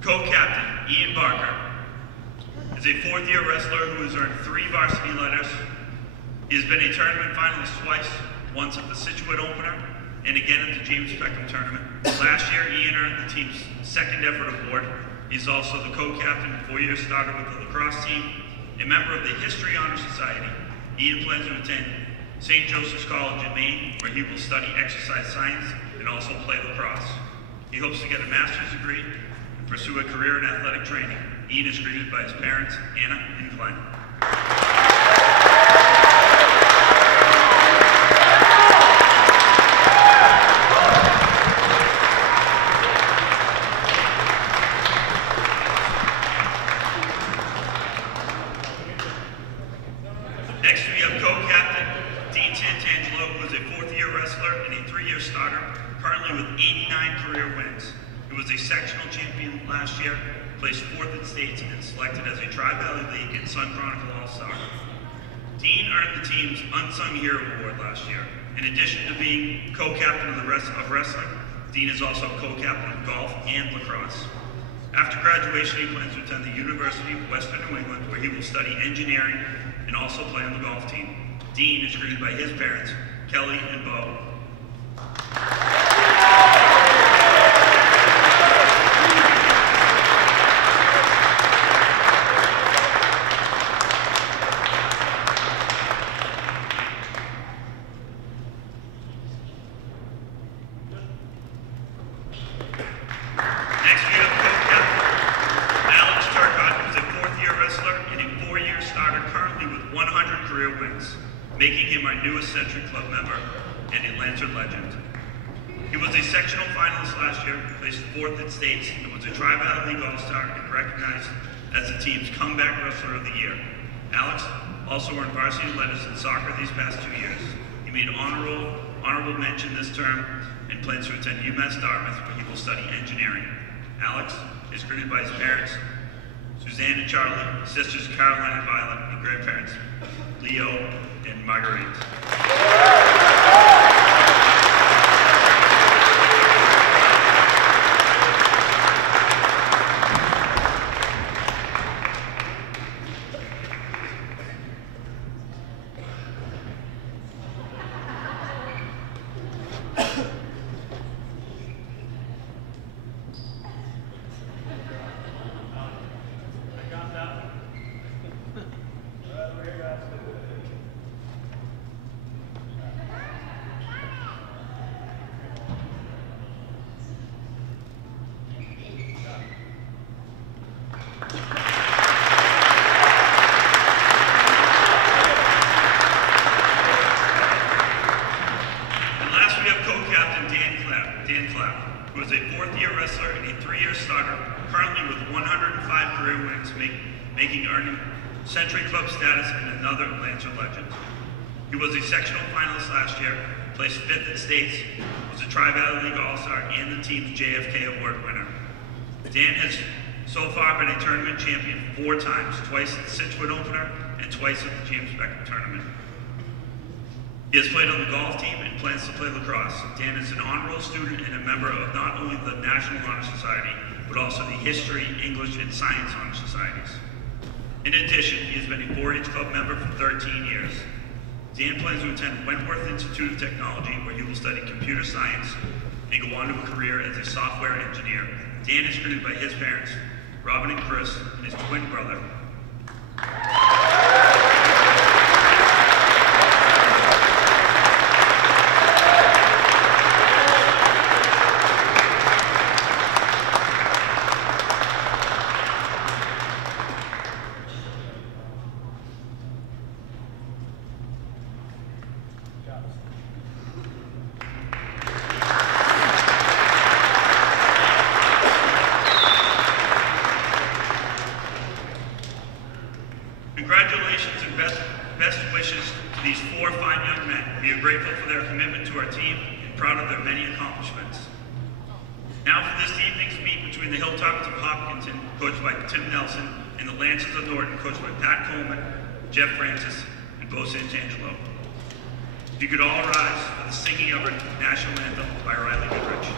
Co-captain Ian Barker is a fourth-year wrestler who has earned 3 varsity letters. He has been a tournament finalist twice, once at the Scituate opener and again at the James Beckham tournament. Last year, Ian earned the team's 2nd effort award. He's also the co-captain and 4-year starter with the lacrosse team. A member of the History Honor Society, Ian plans to attend St. Joseph's College in Maine, where he will study exercise science and also play lacrosse. He hopes to get a master's degree and pursue a career in athletic training. Ian is greeted by his parents, Anna and Glenn. Next we have co-captain Dean Santangelo, who is a 4th-year wrestler and a 3-year starter, currently with 89 career wins. He was a sectional champion last year, placed 4th in states, and selected as a Tri-Valley League and Sun Chronicle All-Star. Dean earned the team's Unsung Hero Award last year. In addition to being co-captain of wrestling, Dean is also co-captain of golf and lacrosse. After graduation, he plans to attend the University of Western New England, where he will study engineering and also play on the golf team. Dean is greeted by his parents, Kelly and Bo. Next we have co-captain Alex Turcott, who is a 4th-year wrestler and a 4-year starter, currently with 100 career wins, making him our newest Century Club member and a Lantern legend. He was a sectional finalist last year, placed 4th in states, and was a Tri-Valley League All-Star and recognized as the team's Comeback Wrestler of the Year. Alex also earned varsity letters in soccer these past 2 years. He made honorable mention this term and plans to attend UMass Dartmouth, where he will study engineering. Alex is greeted by his parents, Suzanne and Charlie, sisters Caroline and Violet, and grandparents, Leo and Marguerite. Who is a 4th-year wrestler and a 3-year starter, currently with 105 career wins, making earning Century Club status and another Lantern legend. He was a sectional finalist last year, placed 5th in states, was a Tri-Valley League All-Star, and the team's JFK Award winner. Dan has so far been a tournament champion 4 times, twice at the Scituate opener and twice at the James Beckham tournament. He has played on the golf team and plans to play lacrosse. Dan is an honor roll student and a member of not only the National Honor Society, but also the History, English, and Science Honor Societies. In addition, he has been a 4-H Club member for 13 years. Dan plans to attend Wentworth Institute of Technology, where he will study computer science and go on to a career as a software engineer. Dan is greeted by his parents, Robin and Chris, and his twin brother. Congratulations and best wishes to these 4 fine young men. We are grateful for their commitment to our team and proud of their many accomplishments. Now for this evening's meet between the Hilltoppers of Hopkinton, coached by Tim Nelson, and the Lancers of Norton, coached by Pat Coleman, Jeff Francis, and Bo Santangelo. If you could all rise for the singing of our national anthem by Riley Goodrich.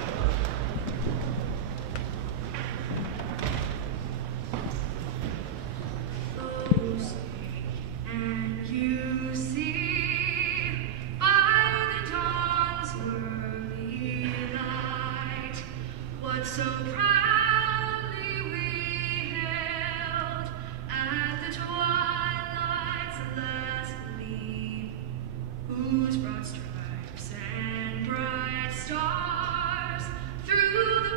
so proudly we hailed at the twilight's last gleam, whose broad stripes and bright stars through the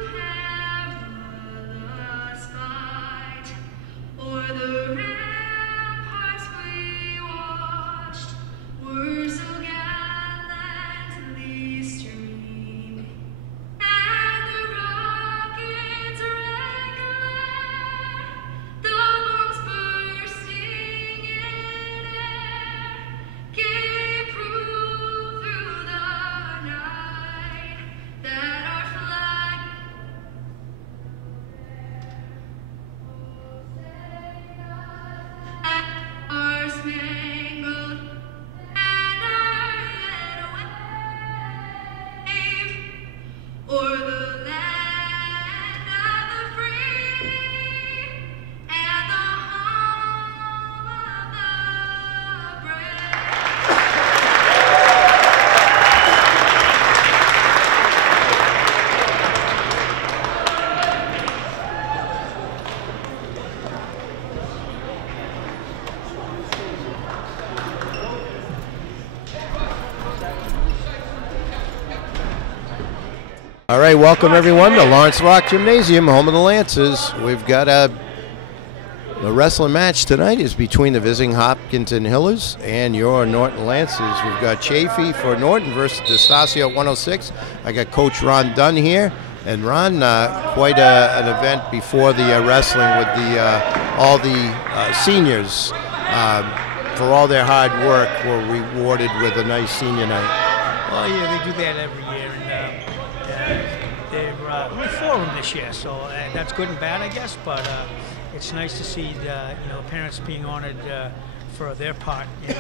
perilous fight o'er the ramparts we watched were so gallantly streaming, and the rockets' red glare, the bombs bursting in air, gave proof through the night that our flag our spangled banner yet wave o'er the land of the free and the home of the brave. All right, welcome everyone to Lawrence Rock Gymnasium, home of the Lancers. We've got the wrestling match tonight is between the visiting Hopkinton Hillers and your Norton Lancers. We've got Chafee for Norton versus DeStasio at 106. I got Coach Ron Dunn here. And Ron, quite an event before the wrestling with all the seniors for all their hard work were rewarded with a nice senior night. Well, yeah, they do that every year, and they're only 4 of them this year, so that's good and bad, I guess. But it's nice to see the parents being honored for their part in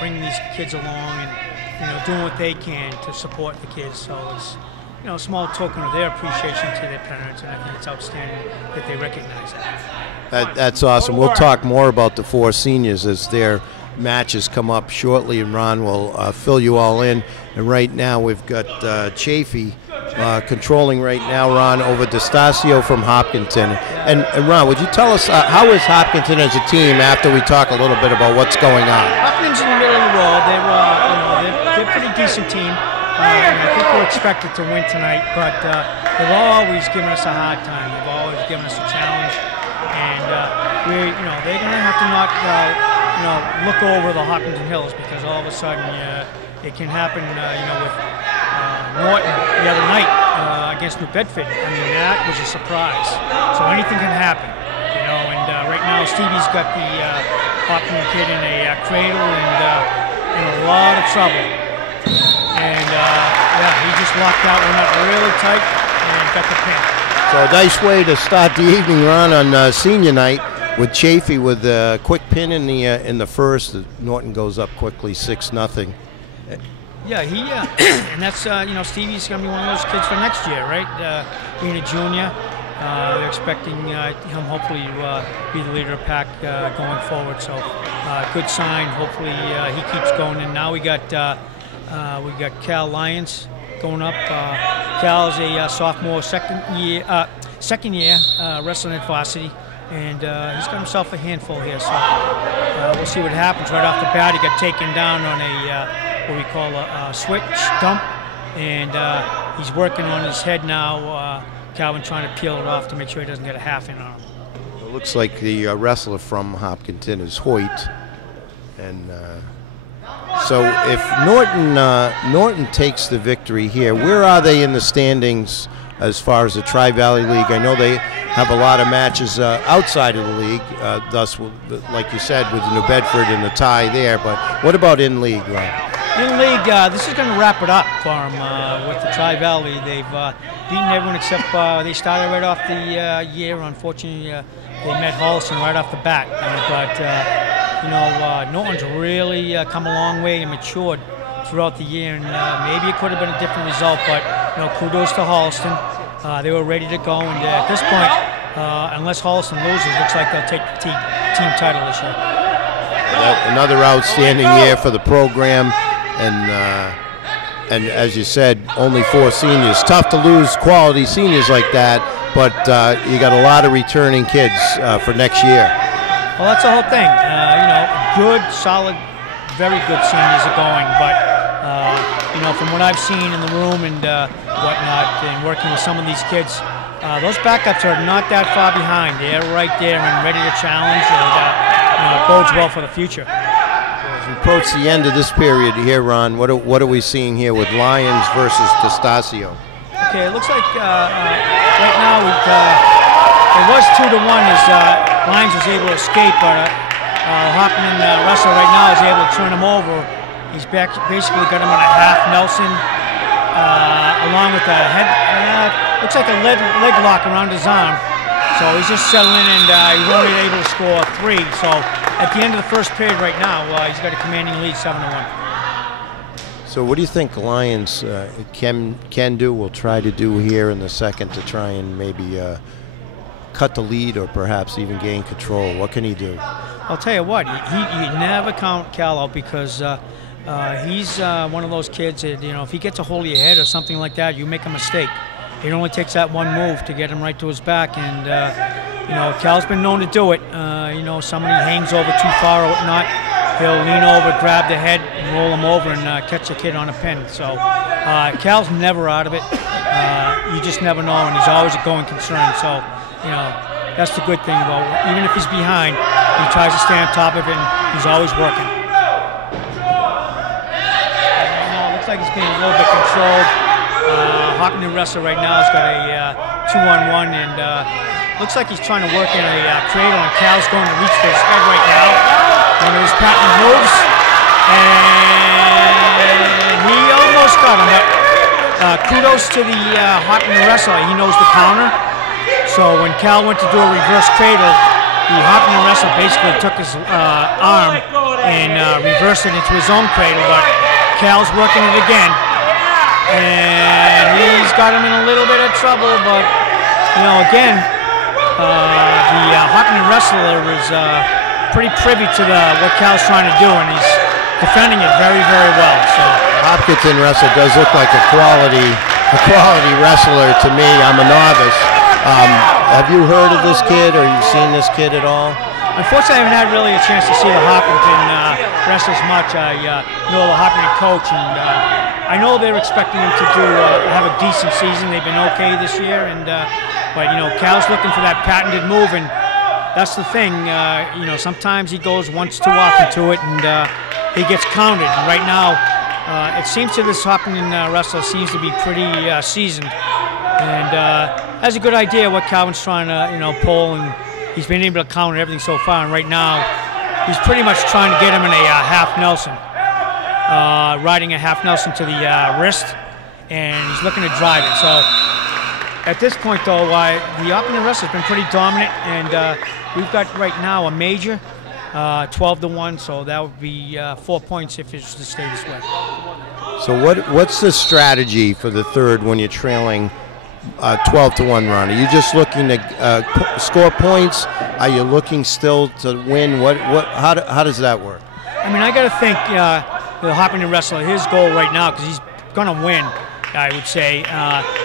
bringing these kids along and doing what they can to support the kids. So it's a small token of their appreciation to their parents, and I think it's outstanding that they recognize that. That's awesome. We'll talk more about the 4 seniors as their matches come up shortly, and Ron will fill you all in. And right now we've got Chafee controlling right now, Ron, over DeStasio from Hopkinton. And Ron, would you tell us how is Hopkinton as a team after we talk a little bit about what's going on? Hopkinton's in the middle of the road. They're a pretty decent team. I think we're expected to win tonight, but they've always given us a hard time. They've always given us a challenge, and they're going to have to look over the Hopkinton Hills, because all of a sudden it can happen. With Norton the other night against New Bedford. I mean, that was a surprise. So anything can happen, And right now Stevie's got the Hopkinton kid in a cradle and in a lot of trouble. And he just locked out, went up really tight, and got the pin. So a nice way to start the evening, Ron, on senior night with Chafee with a quick pin in the first. Norton goes up quickly, 6-0. Yeah, and that's Stevie's going to be one of those kids for next year, right? Being a junior, they're expecting him hopefully to be the leader of the pack going forward. So good sign. Hopefully he keeps going. And now we got Cal Lyons going up. Cal is a sophomore, second year wrestling at Varsity, and he's got himself a handful here. So we'll see what happens. Right off the bat, he got taken down on a what we call a switch dump, and he's working on his head now. Calvin trying to peel it off to make sure he doesn't get a half in on him. It looks like the wrestler from Hopkinton is Hoyt, and so if Norton takes the victory here, where are they in the standings as far as the Tri-Valley League? I know they have a lot of matches outside of the league, thus, like you said, with New Bedford and the tie there, but what about in league, Ron? In league, this is going to wrap it up for them with the Tri-Valley. They've beaten everyone except they started right off the year. Unfortunately, they met Holliston right off the bat. But Norton's really come a long way and matured throughout the year, and maybe it could have been a different result. But kudos to Holliston. They were ready to go, and at this point, unless Holliston loses, it looks like they'll take the team title this year. Another outstanding year for the program. And and as you said, only 4 seniors. Tough to lose quality seniors like that, but you got a lot of returning kids for next year. Well, that's the whole thing. Good, solid, very good seniors are going, but from what I've seen in the room and whatnot, and working with some of these kids, those backups are not that far behind. They're right there and ready to challenge, and it bodes well for the future. As we approach the end of this period here, Ron, what are we seeing here with Lyons versus Testaccio? Okay, it looks like right now it was 2-1 as Lyons was able to escape, but Hopkinton wrestler right now is able to turn him over. He's basically got him on a half Nelson, along with a head. Looks like a leg lock around his arm. So he's just settling, and he's only able to score 3. So at the end of the first period right now, he's got a commanding lead, 7-1. So what do you think Lyons can do, will try to do here in the second to try and maybe cut the lead or perhaps even gain control? What can he do? I'll tell you what, you never count Cal out, because he's one of those kids that, if he gets a hold of your head or something like that, you make a mistake. It only takes that one move to get him right to his back, and Cal's been known to do it. Somebody hangs over too far or whatnot, he'll lean over, grab the head, and roll him over and catch a kid on a pin. So Cal's never out of it. You just never know, and he's always a going concern. So that's the good thing about it. Even if he's behind, he tries to stay on top of it, and he's always working. Looks like he's being a little bit controlled. Hopkinton wrestler right now has got a 2-on-1, and looks like he's trying to work in a cradle, and Cal's going to reach for his head right now. One of his patent moves, and he almost got him. But kudos to the Hopkinton wrestler. He knows the counter. So when Cal went to do a reverse cradle, the Hopkinton wrestler basically took his arm and reversed it into his own cradle, but Cal's working it again. And he's got him in a little bit of trouble, but, again, the Hopkinton wrestler is pretty privy to what Cal's trying to do, and he's defending it very, very well. So Hopkinton wrestler does look like a quality wrestler to me. I'm a novice. Have you heard of this kid, or you've seen this kid at all? Unfortunately, I haven't had really a chance to see the Hopkinton wrestlers much. I know the Hopkinton coach, and I know they're expecting him to have a decent season. They've been okay this year, and but Cal's looking for that patented move, and that's the thing. Sometimes he goes once too often to it, and he gets counted. And right now, it seems to this Hopkinton wrestler seems to be pretty seasoned, and has a good idea what Calvin's trying to pull, and he's been able to counter everything so far. And right now, he's pretty much trying to get him in a half Nelson. Riding a half Nelson to the wrist, and he's looking to drive it. So at this point, though, the Hopkinton wrestler's been pretty dominant, and we've got right now a major 12-1, so that would be 4 points if it was to stay this way. So what's the strategy for the third when you're trailing 12-1, Ron? Are you just looking to score points? Are you looking still to win? How does that work? I mean, I got to think the Hopkinton wrestler, his goal right now, because he's going to win, I would say,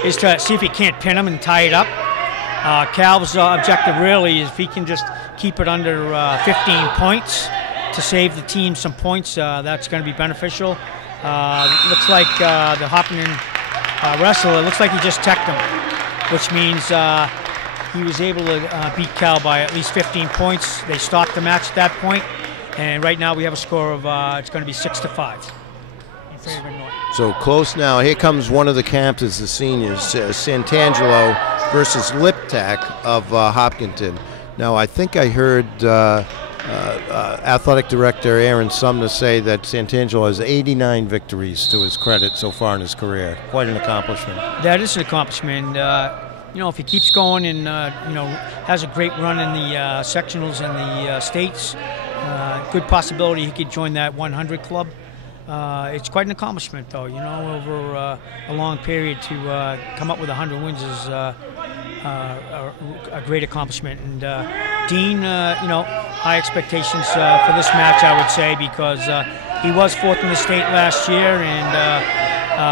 is to see if he can't pin him and tie it up. Cal's objective really is if he can just keep it under 15 points to save the team some points. That's going to be beneficial. Looks like the Hopkinton wrestler, looks like he just teched him, which means he was able to beat Cal by at least 15 points. They stopped the match at that point. And right now we have a score of, it's going to be 6-5 in favor of Norton. So close now. Here comes one of the camps, the seniors, Santangelo versus Liptak of Hopkinton. Now, I think I heard athletic director Aaron Sumner say that Santangelo has 89 victories to his credit so far in his career. Quite an accomplishment. That is an accomplishment. If he keeps going and, has a great run in the sectionals and the states, good possibility he could join that 100 club. It's quite an accomplishment, though. Over a long period to come up with 100 wins is a great accomplishment. And Dean, high expectations for this match, I would say, because he was fourth in the state last year, and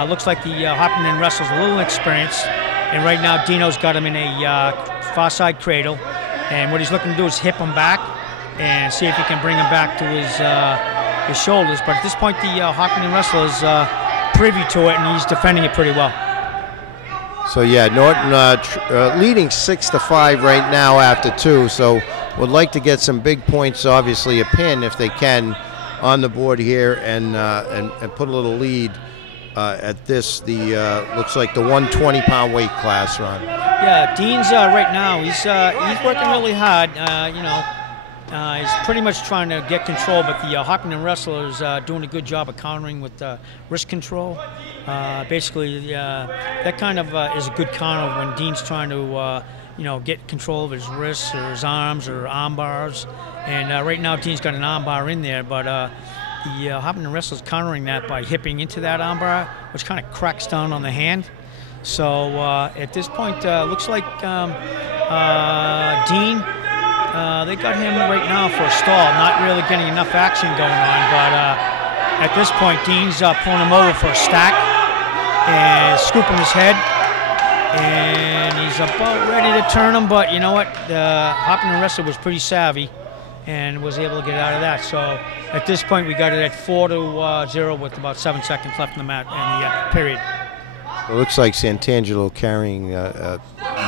Looks like the Hopkinton wrestler's a little inexperienced, and right now Dino's got him in a far side cradle, and what he's looking to do is hip him back and see if he can bring him back to his shoulders. But at this point, the Hopkinton wrestler is privy to it, and he's defending it pretty well. So yeah, Norton leading 6-5 right now after 2. So would like to get some big points, obviously a pin if they can, on the board here, and put a little lead at this. Looks like the 120-pound weight class, Ron. Yeah, Dean's right now. He's working really hard. He's pretty much trying to get control, but the Hopkinton wrestler is doing a good job of countering with wrist control. Basically, that kind of is a good counter when Dean's trying to get control of his wrists or his arms or arm bars. And right now, Dean's got an arm bar in there, but the Hopkinton wrestler's countering that by hipping into that arm bar, which kind of cracks down on the hand. So at this point, looks like Dean, they got him right now for a stall, not really getting enough action going on, but at this point, Dean's pulling him over for a stack and scooping his head, and he's about ready to turn him, but you know what? The Hopkinton wrestler was pretty savvy and was able to get out of that. So at this point, we got it at 4-0 with about 7 seconds left in the match, in the period. It looks like Santangelo carrying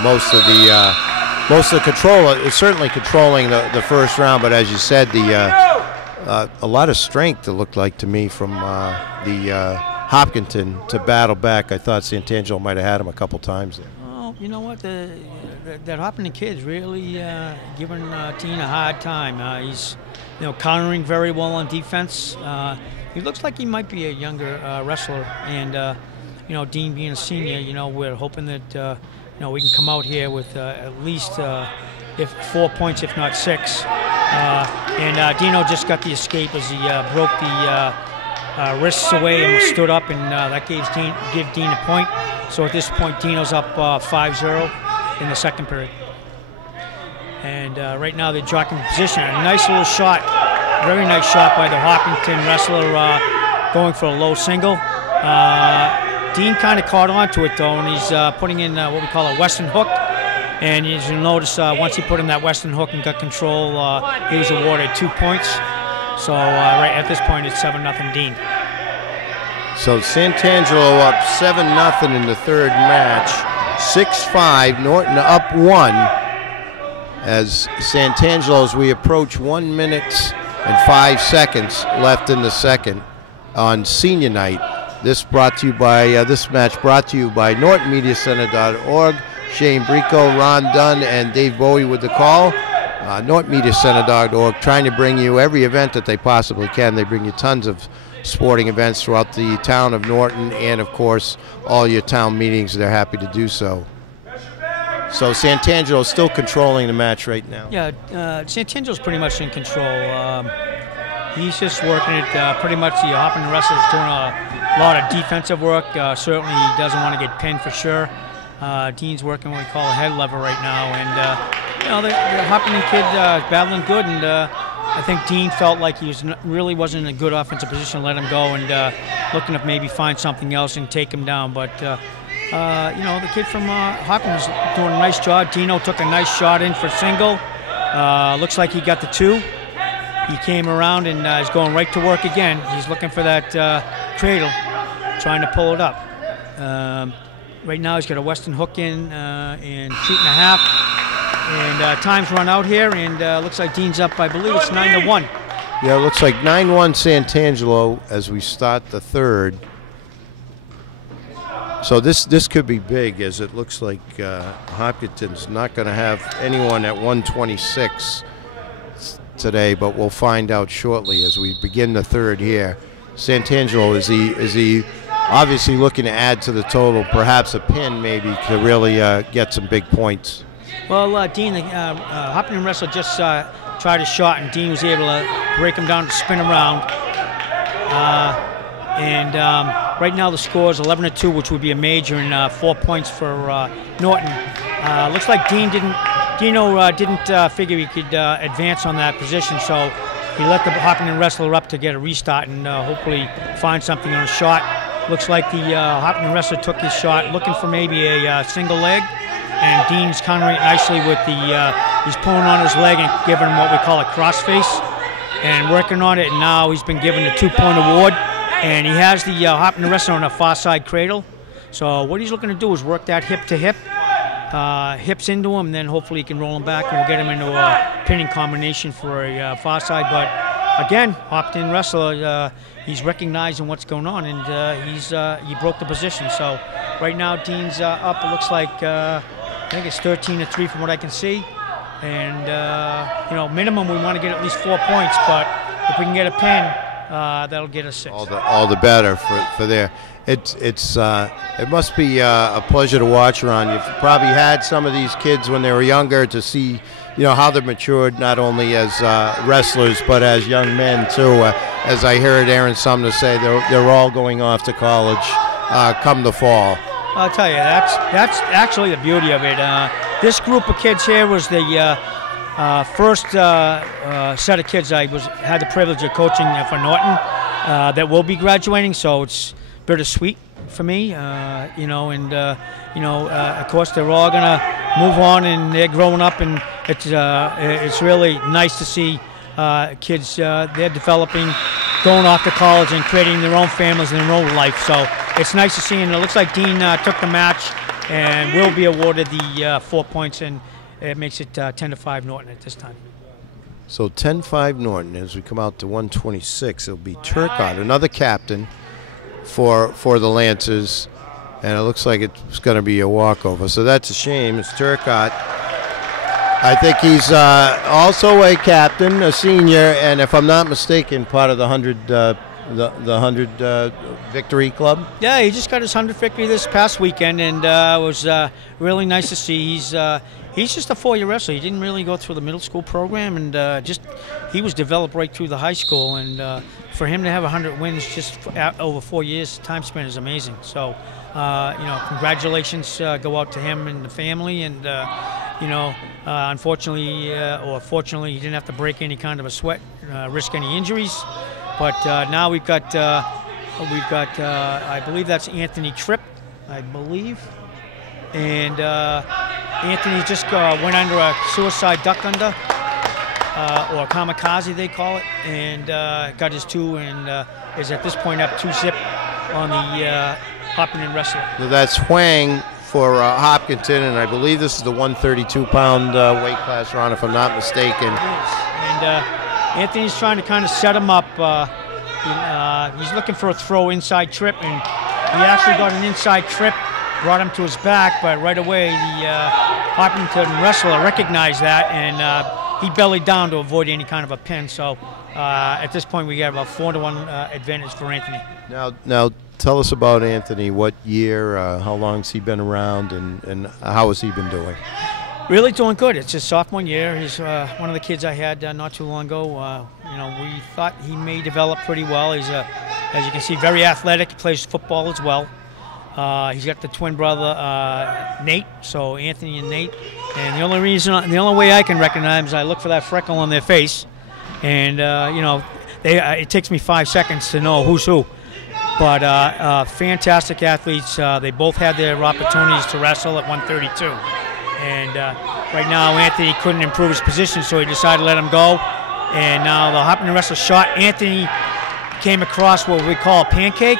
most of the control. It's certainly controlling the first round, but as you said, a lot of strength, it looked like to me, from the Hopkinton to battle back. I thought Santangelo might have had him a couple times there. Well, you know what? That Hopkinton kid's really giving Dean a hard time. He's countering very well on defense. He looks like he might be a younger wrestler, and Dean being a senior, we're hoping that we can come out here with at least 4 points, if not 6. And Dino just got the escape as he broke the wrists away and stood up, and that gave Dean a point. So at this point, Dino's up 5-0 in the second period. And right now they're jockeying position. A nice little shot, very nice shot by the Hopkinton wrestler, going for a low single. Dean kind of caught on to it, though, and he's putting in what we call a Western hook. And as you'll notice, once he put in that Western hook and got control, he was awarded 2 points. So right at this point, it's 7-0 Dean. So Santangelo up 7-0 in the third match. 6-5, Norton up 1. As Santangelo, as we approach 1 minute and 5 seconds left in the second on senior night. This match brought to you by NortonMediaCenter.org. Shane Brico, Ron Dunn, and Dave Bowie with the call. NortonMediaCenter.org trying to bring you every event that they possibly can. They bring you tons of sporting events throughout the town of Norton, and of course all your town meetings. They're happy to do so. So Santangelo still controlling the match right now. Yeah, Santangelo's pretty much in control. He's just working it pretty much. The Hopkinton wrestler's doing a lot of defensive work. Certainly he doesn't want to get pinned for sure. Dean's working what we call a head lever right now, and the Hopkinton kid is battling good, and I think Dean felt like he really wasn't in a good offensive position to let him go, and looking to maybe find something else and take him down. But the kid from Hopkins is doing a nice job. Dino took a nice shot in for single. Looks like he got the 2. He came around and is going right to work again. He's looking for that cradle, trying to pull it up. Right now he's got a Western hook in and shooting a half. And time's run out here, and looks like Dean's up, I believe it's 9-1. Yeah, it looks like 9-1 Santangelo as we start the third. So this could be big, as it looks like Hopkinton's not going to have anyone at 126 today, but we'll find out shortly as we begin the third here. Santangelo, is he obviously looking to add to the total, perhaps a pin maybe, to really get some big points? Well, Dean, Hopkinton wrestler just tried a shot, and Dean was able to break him down to spin around. Right now the score is 11-2, which would be a major, and 4 points for Norton. Looks like Dino didn't figure he could advance on that position, so he let the Hopkinton wrestler up to get a restart and hopefully find something on a shot. Looks like the Hopkinton wrestler took his shot, looking for maybe a single leg, and Dean's countering it nicely with the, he's pulling on his leg and giving him what we call a crossface, and working on it, and now he's been given the 2-point award, and he has the Hopkinton wrestler on a far side cradle. So what he's looking to do is work that hip to hip, hips into him, and then hopefully he can roll him back and we'll get him into a pinning combination for a far side. But again, Hopkinton wrestler, he's recognizing what's going on, and he broke the position. So right now Dean's up. It looks like I think it's 13-3 from what I can see. And you know, minimum we want to get at least 4 points, but if we can get a pin, that'll get us 6. All the better for there. It must be a pleasure to watch, Ron. You've probably had some of these kids when they were younger to see, you know, how they've matured not only as wrestlers but as young men too. As I heard Aaron Sumner say, they're all going off to college come the fall. I'll tell you, that's actually the beauty of it. This group of kids here was the first set of kids I had the privilege of coaching for Norton that will be graduating, so it's bittersweet for me, you know, and you know, of course they're all gonna move on and they're growing up, and it's really nice to see kids they're developing, going off to college and creating their own families and their own life. So it's nice to see, and it looks like Dean took the match and will be awarded the 4 points, and it makes it 10-5 Norton at this time. So 10-5 Norton. As we come out to 126, it'll be Turcotte, another captain for the Lancers, and it looks like it's going to be a walkover. So that's a shame. It's Turcotte. I think he's also a captain, a senior, and if I'm not mistaken, part of the 100 victory club. Yeah, he just got his 100th victory this past weekend, and it was really nice to see. He's just a 4-year wrestler. He didn't really go through the middle school program, and he was developed right through the high school. And for him to have 100 wins just over 4 years, time spent is amazing. So, you know, congratulations go out to him and the family. And you know, unfortunately or fortunately, he didn't have to break any kind of a sweat, risk any injuries. But now we've got I believe that's Anthony Tripp, I believe. And Anthony just went under a suicide duck under, or kamikaze they call it, and got his 2, and is at this point up 2-zip on the Hopkinton wrestler. So that's Huang for Hopkinton, and I believe this is the 132-pound weight class, Ron, if I'm not mistaken. And Anthony's trying to kind of set him up. He's looking for a throw inside trip, and he actually got an inside trip, brought him to his back, but right away the Hopkinton wrestler recognized that, and he bellied down to avoid any kind of a pin. So at this point we got about 4-1 advantage for Anthony. Now tell us about Anthony. What year, how long's he been around, and how has he been doing? Really doing good. It's his sophomore year. He's one of the kids I had not too long ago. You know, we thought he may develop pretty well. He's, as you can see, very athletic. He plays football as well. He's got the twin brother Nate, so Anthony and Nate. And the only way I can recognize him is I look for that freckle on their face, and you know, it takes me 5 seconds to know who's who. But fantastic athletes. They both had their opportunities to wrestle at 132. And right now, Anthony couldn't improve his position, so he decided to let him go. And now the Hopkinton wrestler shot. Anthony came across what we call a pancake,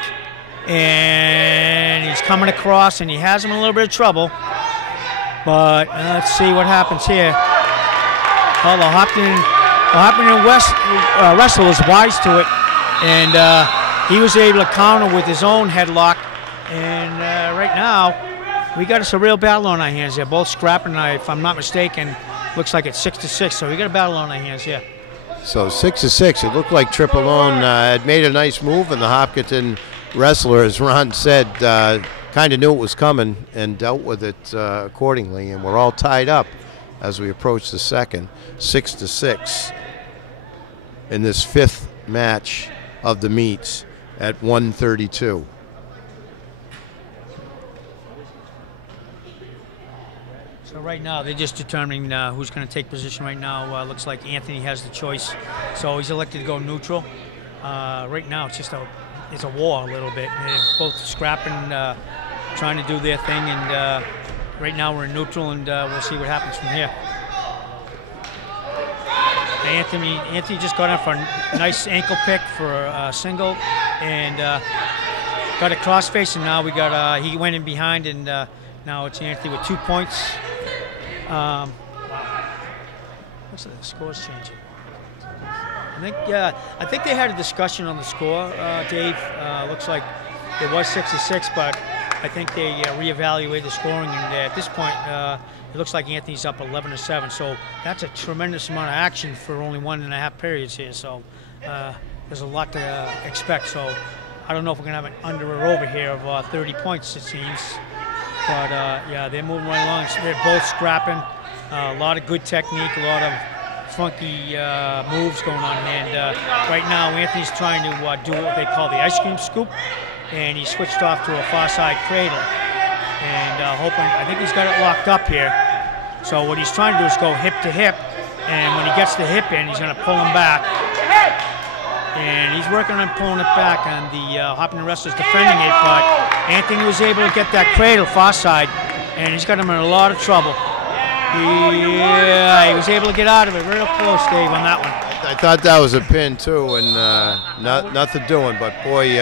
and he's coming across, and he has him in a little bit of trouble. But let's see what happens here. Well, the Hopkinton wrestler was wise to it, and he was able to counter with his own headlock. And right now, we got us a real battle on our hands. They're both scrapping. If I'm not mistaken, looks like it's 6-6. So we got a battle on our hands here. So 6-6. It looked like Tripp alone had made a nice move, and the Hopkinton wrestler, as Ron said, kind of knew it was coming and dealt with it accordingly. And we're all tied up as we approach the second, 6-6 in this 5th match of the meets at 132. So right now, they're just determining who's going to take position right now. Looks like Anthony has the choice, so he's elected to go neutral. Right now, it's just it's a war a little bit. They're both scrapping, trying to do their thing, and right now we're in neutral, and we'll see what happens from here. Anthony just got in for a nice ankle pick for a single, and got a crossface, and now we got he went in behind, and now it's Anthony with 2 points. Wow. What's the score's changing? I think they had a discussion on the score, Dave. Looks like it was 6-6, but I think they reevaluated the scoring, and at this point, it looks like Anthony's up 11-7. So that's a tremendous amount of action for only 1.5 periods here. So there's a lot to expect. So I don't know if we're gonna have an under or over here of 30 points, it seems. But yeah, they're moving right along. They're both scrapping. A lot of good technique, a lot of funky moves going on, and right now Anthony's trying to do what they call the ice cream scoop, and he switched off to a far side cradle, and hoping, I think he's got it locked up here. So what he's trying to do is go hip to hip, and when he gets the hip in, he's going to pull him back, and he's working on pulling it back, and the Hopkinton wrestler's defending it, but Anthony was able to get that cradle far side, and he's got him in a lot of trouble. Yeah, he was able to get out of it real close, Dave, on that one. I thought that was a pin too, and nothing doing. But boy,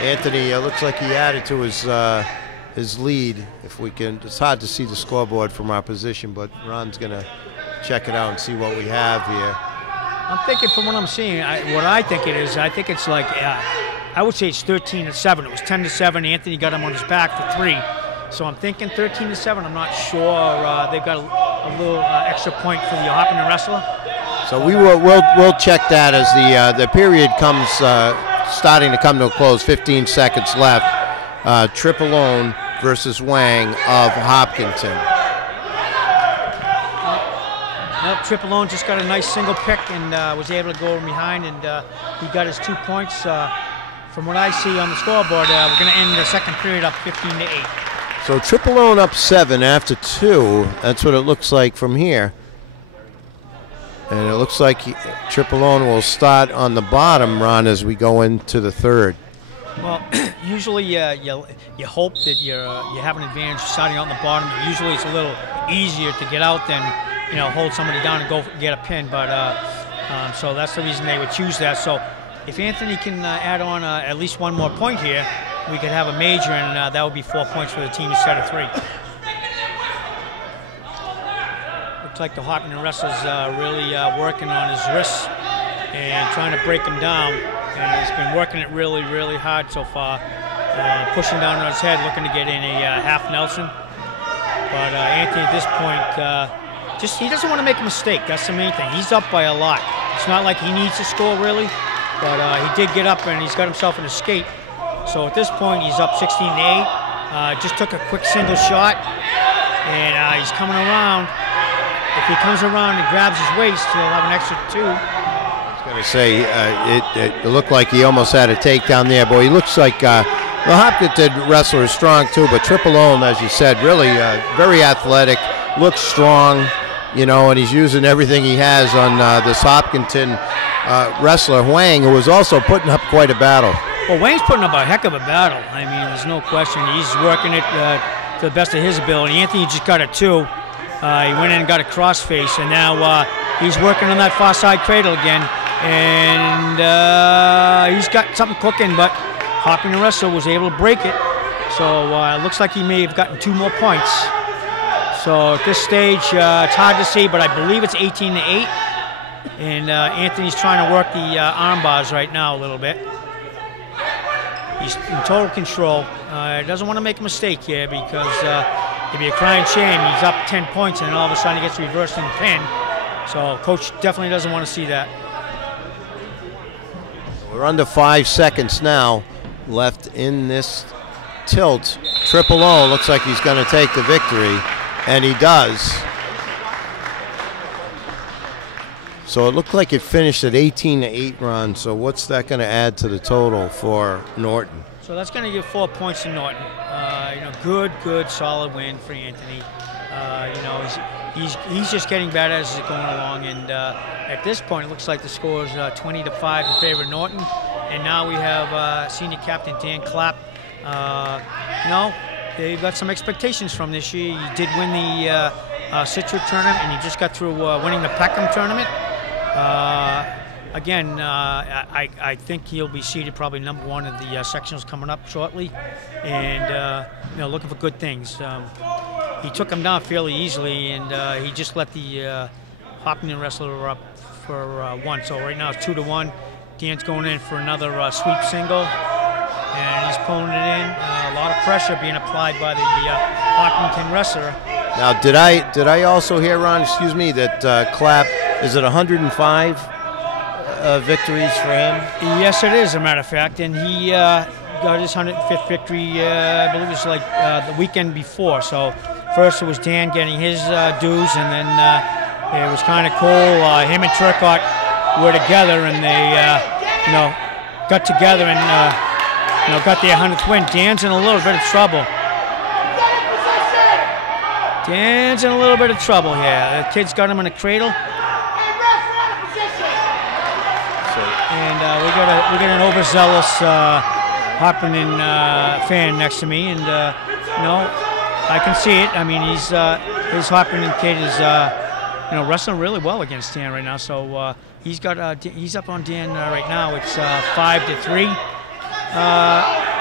Anthony looks like he added to his lead. If we can, it's hard to see the scoreboard from our position, but Ron's gonna check it out and see what we have here. I'm thinking, from what I'm seeing, what I think it is, I think it's like, I would say it's 13-7. It was 10-7. Anthony got him on his back for 3. So I'm thinking 13-7. I'm not sure. They've got a little extra point for the Hopkinton wrestler. So we'll check that as the period comes starting to come to a close. 15 seconds left. Triple versus Wang of Hopkinton. Nope, Triple just got a nice single pick and was able to go behind, and he got his 2 points. From what I see on the scoreboard, we're going to end the second period up 15-8. So Triple up 7 after 2. That's what it looks like from here. And it looks like Triple will start on the bottom, Ron, as we go into the third. Well, usually you hope that you have an advantage starting out on the bottom. Usually it's a little easier to get out than hold somebody down and go get a pin. But so that's the reason they would choose that. So if Anthony can add on at least one more point here, we could have a major, and that would be 4 points for the team instead of 3. Looks like the Hopkinton wrestler's really working on his wrists and trying to break him down, and he's been working it really, really hard so far. Pushing down on his head, looking to get in a half Nelson. But Anthony at this point, he doesn't want to make a mistake. That's the main thing. He's up by a lot. It's not like he needs to score really, but he did get up and he's got himself in a skate. So at this point, he's up 16-8. Just took a quick single shot, and he's coming around. If he comes around and grabs his waist, he'll have an extra 2. I was going to say, it looked like he almost had a takedown there. Boy, he looks like the Hopkinton wrestler is strong too, but Triple as you said, really very athletic, looks strong, and he's using everything he has on this Hopkinton wrestler, Wang, who was also putting up quite a battle. Well, Wang's putting up a heck of a battle. I mean, there's no question. He's working it to the best of his ability. Anthony just got a 2. He went in and got a crossface, and now he's working on that far side cradle again. And he's got something cooking, but Hopkinton wrestler was able to break it. So it looks like he may have gotten 2 more points. So at this stage, it's hard to see, but I believe it's 18-8. And Anthony's trying to work the arm bars right now a little bit. He's in total control. He doesn't want to make a mistake here because it'd be a crying shame. He's up 10 points and all of a sudden he gets reversed and pinned. So coach definitely doesn't want to see that. We're under 5 seconds now left in this tilt. Triple looks like he's going to take the victory, and he does. So it looked like it finished at 18-8, Ron. So what's that going to add to the total for Norton? So that's going to give 4 points to Norton. Good, solid win for Anthony. He's just getting better as he's going along. And at this point, it looks like the score is 20-5 in favor of Norton. and now we have senior captain Dan Clapp. They've got some expectations from this year. He did win the Citrus tournament, and he just got through winning the Peckham tournament. I think he'll be seeded probably number 1 of the sectionals coming up shortly, and looking for good things. He took him down fairly easily, and he just let the Hopkinton wrestler up for 1. So right now it's 2-1. Dan's going in for another sweep single, and he's pulling it in. A lot of pressure being applied by the Hopkinton wrestler. Now, did I also hear, Ron, excuse me, that Clapp, is it 105 victories for him? Yes, it is, as a matter of fact, and he got his 105th victory, I believe it was like the weekend before. So first it was Dan getting his dues, and then it was kind of cool. Him and Turcotte were together, and they got together and got their 100th win. Dan's in a little bit of trouble. Dan's in a little bit of trouble here. The kid's got him in a cradle. And we got an overzealous Hopkinton fan next to me, and I can see it. I mean, his Hopkinton kid is wrestling really well against Dan right now. So he's up on Dan right now. It's 5-3.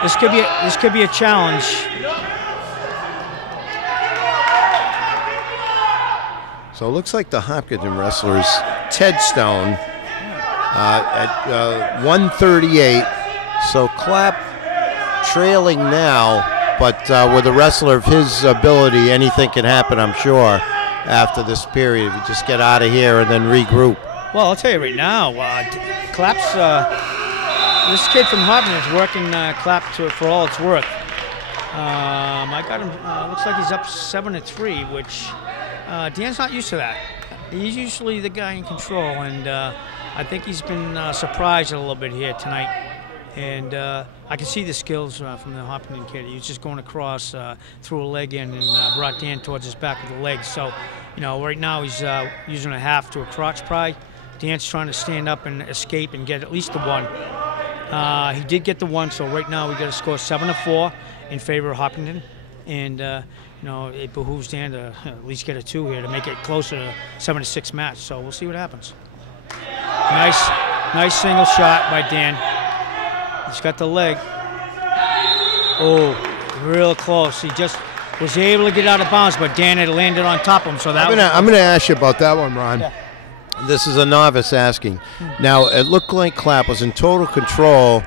This could be a challenge. So it looks like the Hopkinton wrestlers, Ted Stone, at 138. So Clapp trailing now, but with a wrestler of his ability, anything can happen, I'm sure, after this period. If you just get out of here and then regroup. Well, I'll tell you right now, Clapp's, this kid from Hopkinton is working Clapp for all it's worth. I got him, looks like he's up 7-3, which Dan's not used to that. He's usually the guy in control, and I think he's been surprised a little bit here tonight. And I can see the skills from the Hopkinton kid. He was just going across, threw a leg in, and brought Dan towards his back with the leg. So, right now he's using a half to a crotch pry. Dan's trying to stand up and escape and get at least the 1. He did get the 1, so right now we got to score 7-4 in favor of Hopkinton. And it behooves Dan to at least get a 2 here to make it closer to 7-6 match. So we'll see what happens. Nice single shot by Dan. He's got the leg. Oh, real close. He just was able to get out of bounds, but Dan had landed on top of him. So that I'm gonna ask you about that one, Ron. Yeah. This is a novice asking. Now, it looked like Clapp was in total control.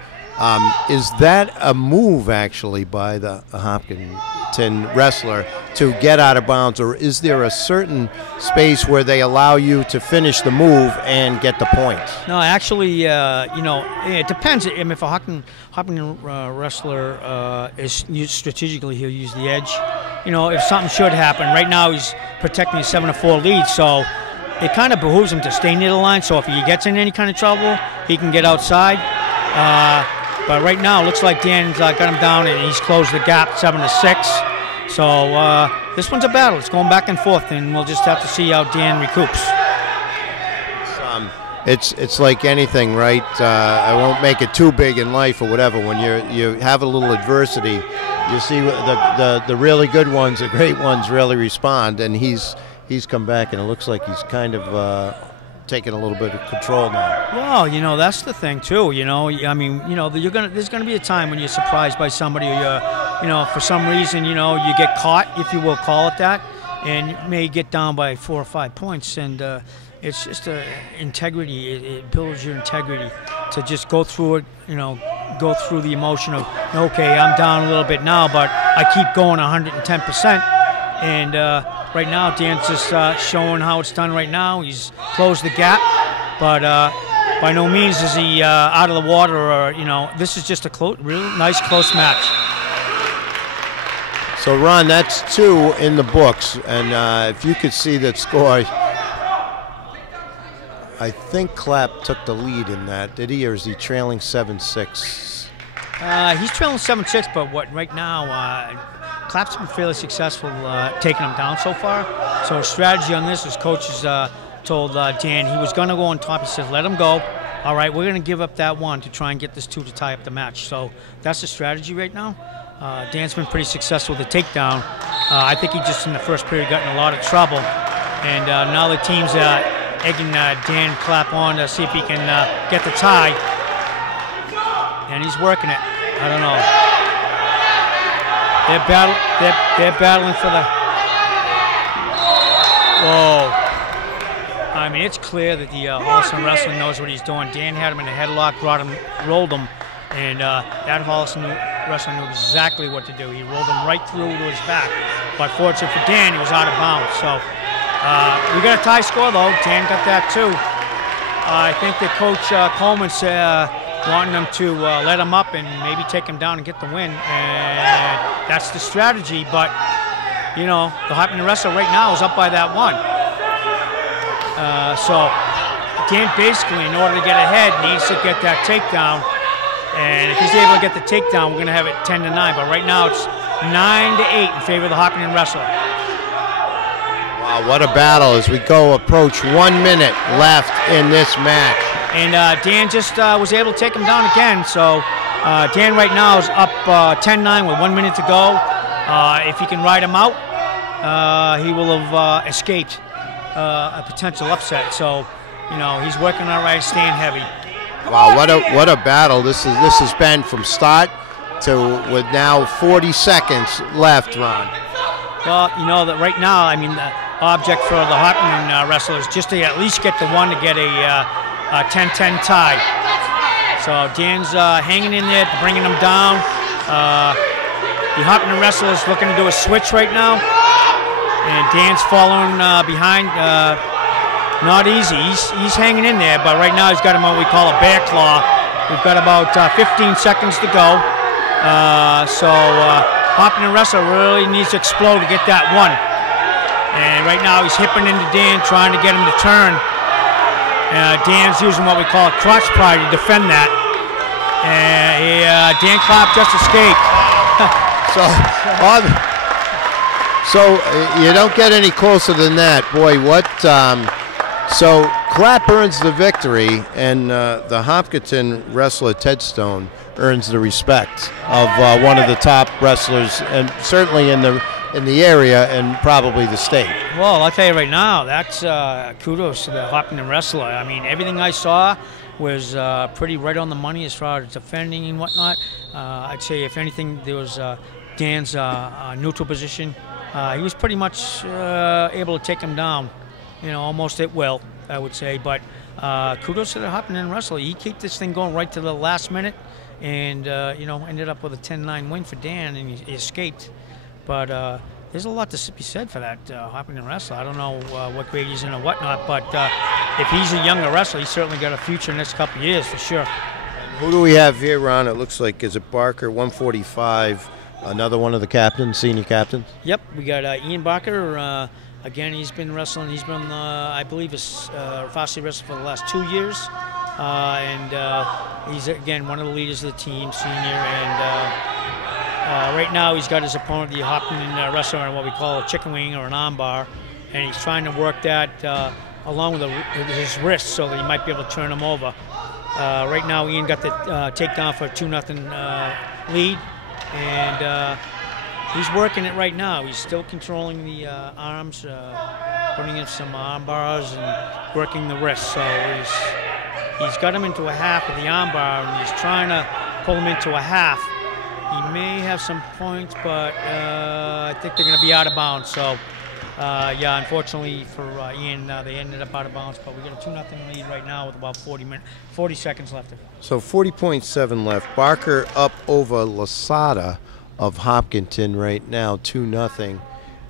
Is that a move, actually, by the Hopkinton wrestler to get out of bounds, or is there a certain space where they allow you to finish the move and get the points? No, actually, it depends. I mean, if a Hopkinton wrestler is used strategically, he'll use the edge. If something should happen, right now he's protecting a 7-4 lead, so it kind of behooves him to stay near the line. So if he gets in any kind of trouble, he can get outside. But right now, it looks like Dan's got him down, and he's closed the gap 7-6. So this one's a battle. It's going back and forth, and we'll just have to see how Dan recoups. It's like anything, right? I won't make it too big in life or whatever. When you have a little adversity, you see the really good ones, the great ones, really respond, and he's come back, and it looks like he's kind of taking a little bit of control now. Well, that's the thing too. I mean, there's gonna be a time when you're surprised by somebody, or for some reason, you get caught, if you will call it that, and you may get down by 4 or 5 points, and it's just integrity. It builds your integrity to just go through it. Go through the emotion of, okay, I'm down a little bit now, but I keep going 110%, and right now, Dan's just showing how it's done right now. He's closed the gap, but by no means is he out of the water. Or this is just a real nice close match. So, Ron, that's 2 in the books, and if you could see that score, I think Clapp took the lead in that. Did he, or is he trailing 7-6? He's trailing 7-6, but right now, Clapp's been fairly successful taking him down so far. So his strategy on this, his coach has told Dan he was going to go on top. He said, let him go. all right, we're going to give up that 1 to try and get this 2 to tie up the match. So that's the strategy right now. Dan's been pretty successful with the takedown. I think he just in the first period got in a lot of trouble. And now the team's egging Dan clap on to see if he can get the tie. And he's working it. I don't know. They're battling for the... Whoa. I mean, it's clear that the Holliston Wrestling knows what he's doing. Dan had him in a headlock, rolled him, and that Holliston Wrestling knew exactly what to do. He rolled him right through to his back. But fortunately for Dan, he was out of bounds. So we got a tie score, though. Dan got that, too. I think that Coach Coleman's wanting them to let him up and maybe take him down and get the win. And that's the strategy. But, you know, the Hopkinton Wrestler right now is up by that 1. So Dan basically, in order to get ahead, needs to get that takedown. And if he's able to get the takedown, we're going to have it 10-9. But right now it's 9-8 in favor of the Hopkinton Wrestler. Wow, what a battle as we approach 1 minute left in this match. And Dan just was able to take him down again. So Dan right now is up 10-9 with 1 minute to go. If he can ride him out, he will have escaped a potential upset. So, you know, he's working all right, staying heavy. Wow, what a battle this has been from start to with now 40 seconds left, Ron. Well, you know that right now, I mean, the object for the Hopkinton Wrestler is just to at least get the 1 to get a 10-10 tie. So Dan's hanging in there, bringing him down. The Hopkinton Wrestler is looking to do a switch right now. And Dan's following behind. Not easy. He's hanging in there, but right now he's got him what we call a bear claw. We've got about 15 seconds to go. So Hopkinton Wrestler really needs to explode to get that 1. And right now he's hipping into Dan, trying to get him to turn. Dan's using what we call a crotch pry to defend that. And Dan Clapp just escaped. So you don't get any closer than that. Boy, what... So Clapp earns the victory, and the Hopkinton wrestler, Ted Stone, earns the respect of one of the top wrestlers, and certainly in the area and probably the state. Well, I'll tell you right now, that's kudos to the Hopkinton wrestler. I mean, everything I saw was pretty right on the money as far as defending and whatnot. I'd say, if anything, there was Dan's neutral position. He was pretty much able to take him down, you know, almost at will, I would say. But kudos to the Hopkinton wrestler. He kept this thing going right to the last minute, and you know, ended up with a 10-9 win for Dan, and he escaped. But there's a lot to be said for that Hopkinton wrestler. I don't know what grade he's in or whatnot, but if he's a younger wrestler, he's certainly got a future in the next couple of years for sure. Who do we have here, Ron? It looks like, is it Barker, 145, another one of the captains, senior captains? Yep, we got Ian Barker. Again, he's been wrestling. He's been, I believe, a varsity wrestler for the last 2 years. And he's, again, one of the leaders of the team, senior. And right now he's got his opponent, the Hopkinton wrestler, on what we call a chicken wing or an arm bar. And he's trying to work that along with his wrist so that he might be able to turn him over. Right now, Ian got the takedown for a 2-0 lead. And he's working it right now. He's still controlling the arms, putting in some arm bars and working the wrist. So he's got him into a half with the arm bar, and he's trying to pull him into a half. He may have some points, but I think they're going to be out of bounds. So, yeah, unfortunately for Ian, they ended up out of bounds. But we got a 2-0 lead right now with about 40 seconds left. So 40.7 left. Barker up over Lasada of Hopkinton right now, 2-0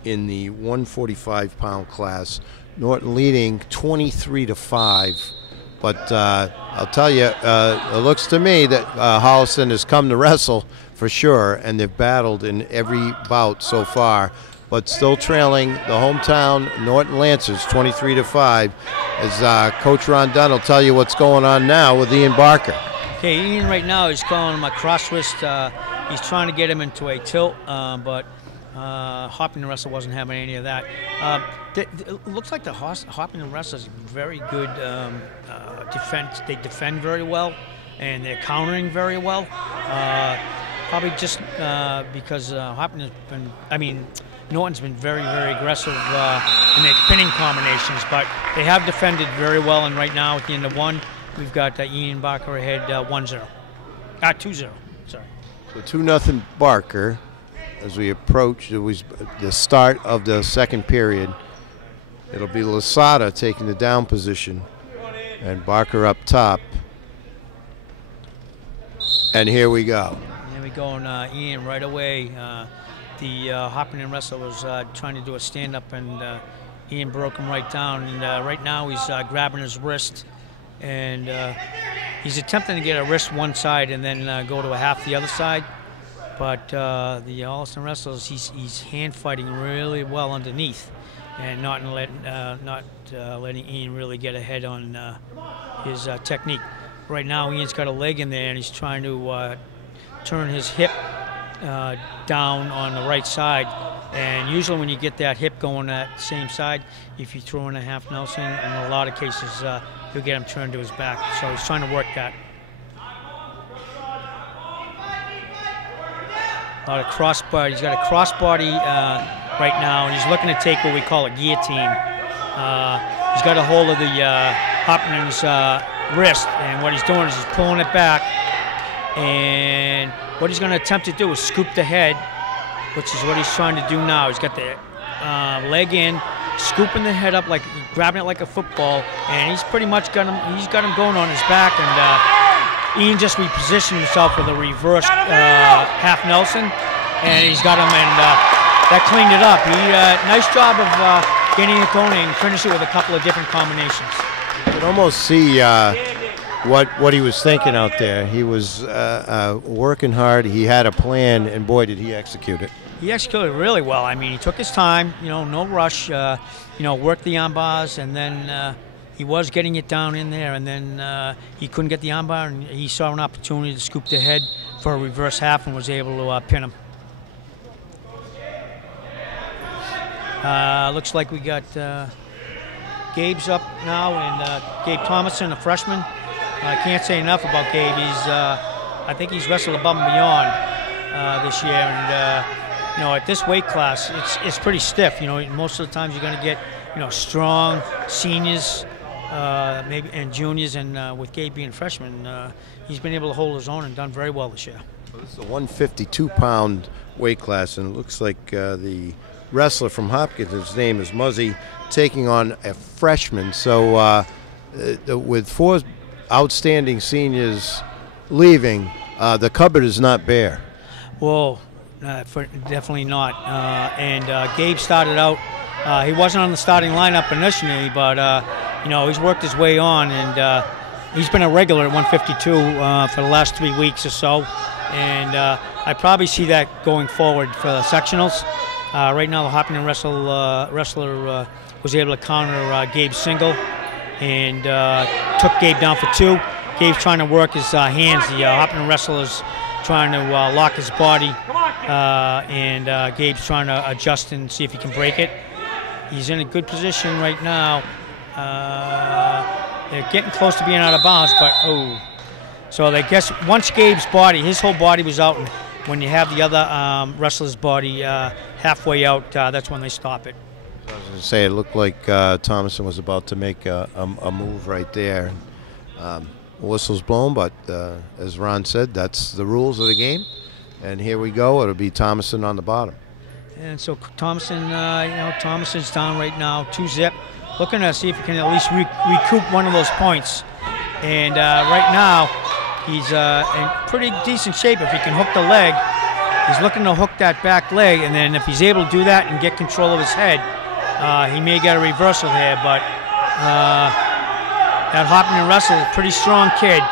in the 145-pound class. Norton leading 23-5. But I'll tell you, it looks to me that Holliston has come to wrestle for sure, and they've battled in every bout so far, but still trailing the hometown Norton Lancers 23-5. As Coach Ron Dunn will tell you what's going on now with Ian Barker. Okay, Ian right now is calling him a cross wrist. He's trying to get him into a tilt, but Hopkinton wrestler wasn't having any of that. It looks like the Hopkinton wrestlers very good defense. They defend very well, and they're countering very well. Probably just because Hopkinton's been, Norton's been very, very aggressive in their pinning combinations, but they have defended very well. And right now, at the end of one, we've got Ian Barker ahead 1-0. 2-0. Sorry. So 2-0 Barker. As we approach, it was the start of the second period. It'll be Lasada taking the down position, and Barker up top. And here we go. Here we go, and Ian right away. The Hopkinton wrestler was trying to do a stand-up, and Ian broke him right down. And right now he's grabbing his wrist, and he's attempting to get a wrist one side and then go to a half the other side. But the Alliston wrestlers, he's hand fighting really well underneath, and not letting Ian really get ahead on his technique. Right now, Ian's got a leg in there, and he's trying to turn his hip down on the right side. And usually, when you get that hip going that same side, if you throw in a half Nelson, in a lot of cases, you'll get him turned to his back. So he's trying to work that. A lot of crossbody. He's got a crossbody right now, and he's looking to take what we call a guillotine. He's got a hold of the Hopkinton's wrist, and what he's doing is he's pulling it back. And what he's going to attempt to do is scoop the head, which is what he's trying to do now. He's got the leg in, scooping the head up, like grabbing it like a football, and he's pretty much got him. He's got him going on his back, and Ian just repositioned himself with a reverse half Nelson, and he's got him, and that cleaned it up. Nice job of getting it going and finish it with a couple of different combinations. You could almost see what he was thinking out there. He was working hard. He had a plan, and boy, did he execute it. He executed really well. I mean, he took his time, no rush, worked the arm bars, and then he was getting it down in there, and then he couldn't get the arm bar, and he saw an opportunity to scoop the head for a reverse half and was able to pin him. Looks like we got Gabe's up now, and Gabe Thomason, a freshman. I can't say enough about Gabe. I think he's wrestled above and beyond this year, and at this weight class, it's pretty stiff. Most of the times you're going to get strong seniors, maybe, and juniors, and with Gabe being a freshman, he's been able to hold his own and done very well this year. Well, this is a 152-pound weight class, and it looks like the wrestler from Hopkins, his name is Muzzy, taking on a freshman. So with 4 outstanding seniors leaving, the cupboard is not bare. Well, definitely not. And Gabe started out, he wasn't on the starting lineup initially, but he's worked his way on, and he's been a regular at 152 for the last 3 weeks or so. And I probably see that going forward for the sectionals. Right now, the Hopkinton wrestler was able to counter Gabe's single and took Gabe down for 2. Gabe's trying to work his hands. The Hopkinton wrestler is trying to lock his body, and Gabe's trying to adjust and see if he can break it. He's in a good position right now. They're getting close to being out of bounds, but so they guess once Gabe's body, his whole body was out, and when you have the other wrestler's body halfway out, that's when they stop it. I was going to say, it looked like Thomason was about to make a move right there. Whistle's blown, but as Ron said, that's the rules of the game. And here we go. It'll be Thomason on the bottom. And so Thomason, Thomason's down right now, 2-zip, looking to see if he can at least recoup one of those points. And right now, he's in pretty decent shape if he can hook the leg. He's looking to hook that back leg, and then if he's able to do that and get control of his head, he may get a reversal here. But that Hopkinton wrestler is a pretty strong kid,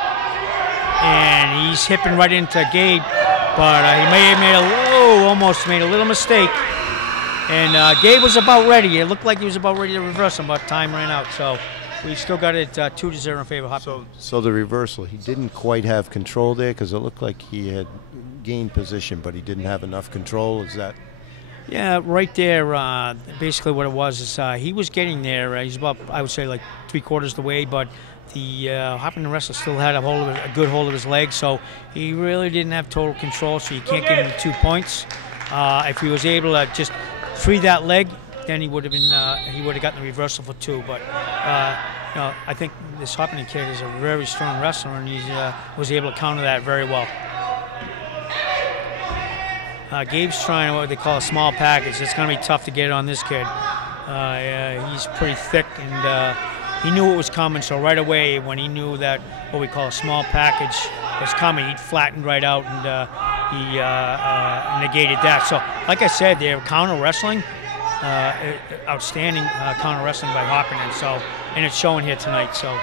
and he's hipping right into Gabe. But he may have almost made a little mistake. And Gabe was about ready. It looked like he was about ready to reverse him, but time ran out. So we still got it 2-0 in favor of Hopkinton. So the reversal, he didn't quite have control there because it looked like he had gained position, but he didn't have enough control. Is that? Yeah, right there. Basically, what it was is he was getting there. He's about, I would say, like 3/4 of the way, but the Hopkinton wrestler still had a good hold of his leg, so he really didn't have total control. So you can't give him the 2 points. If he was able to just free that leg, then he would have gotten the reversal for 2. But I think this Hopkinton kid is a very strong wrestler, and he was able to counter that very well. Gabe's trying what they call a small package. It's going to be tough to get on this kid. He's pretty thick, and he knew it was coming, so right away when he knew that what we call a small package was coming, he flattened right out, and he negated that. So like I said, they're counter wrestling, outstanding counter wrestling by Hopkinton, so, and it's showing here tonight. So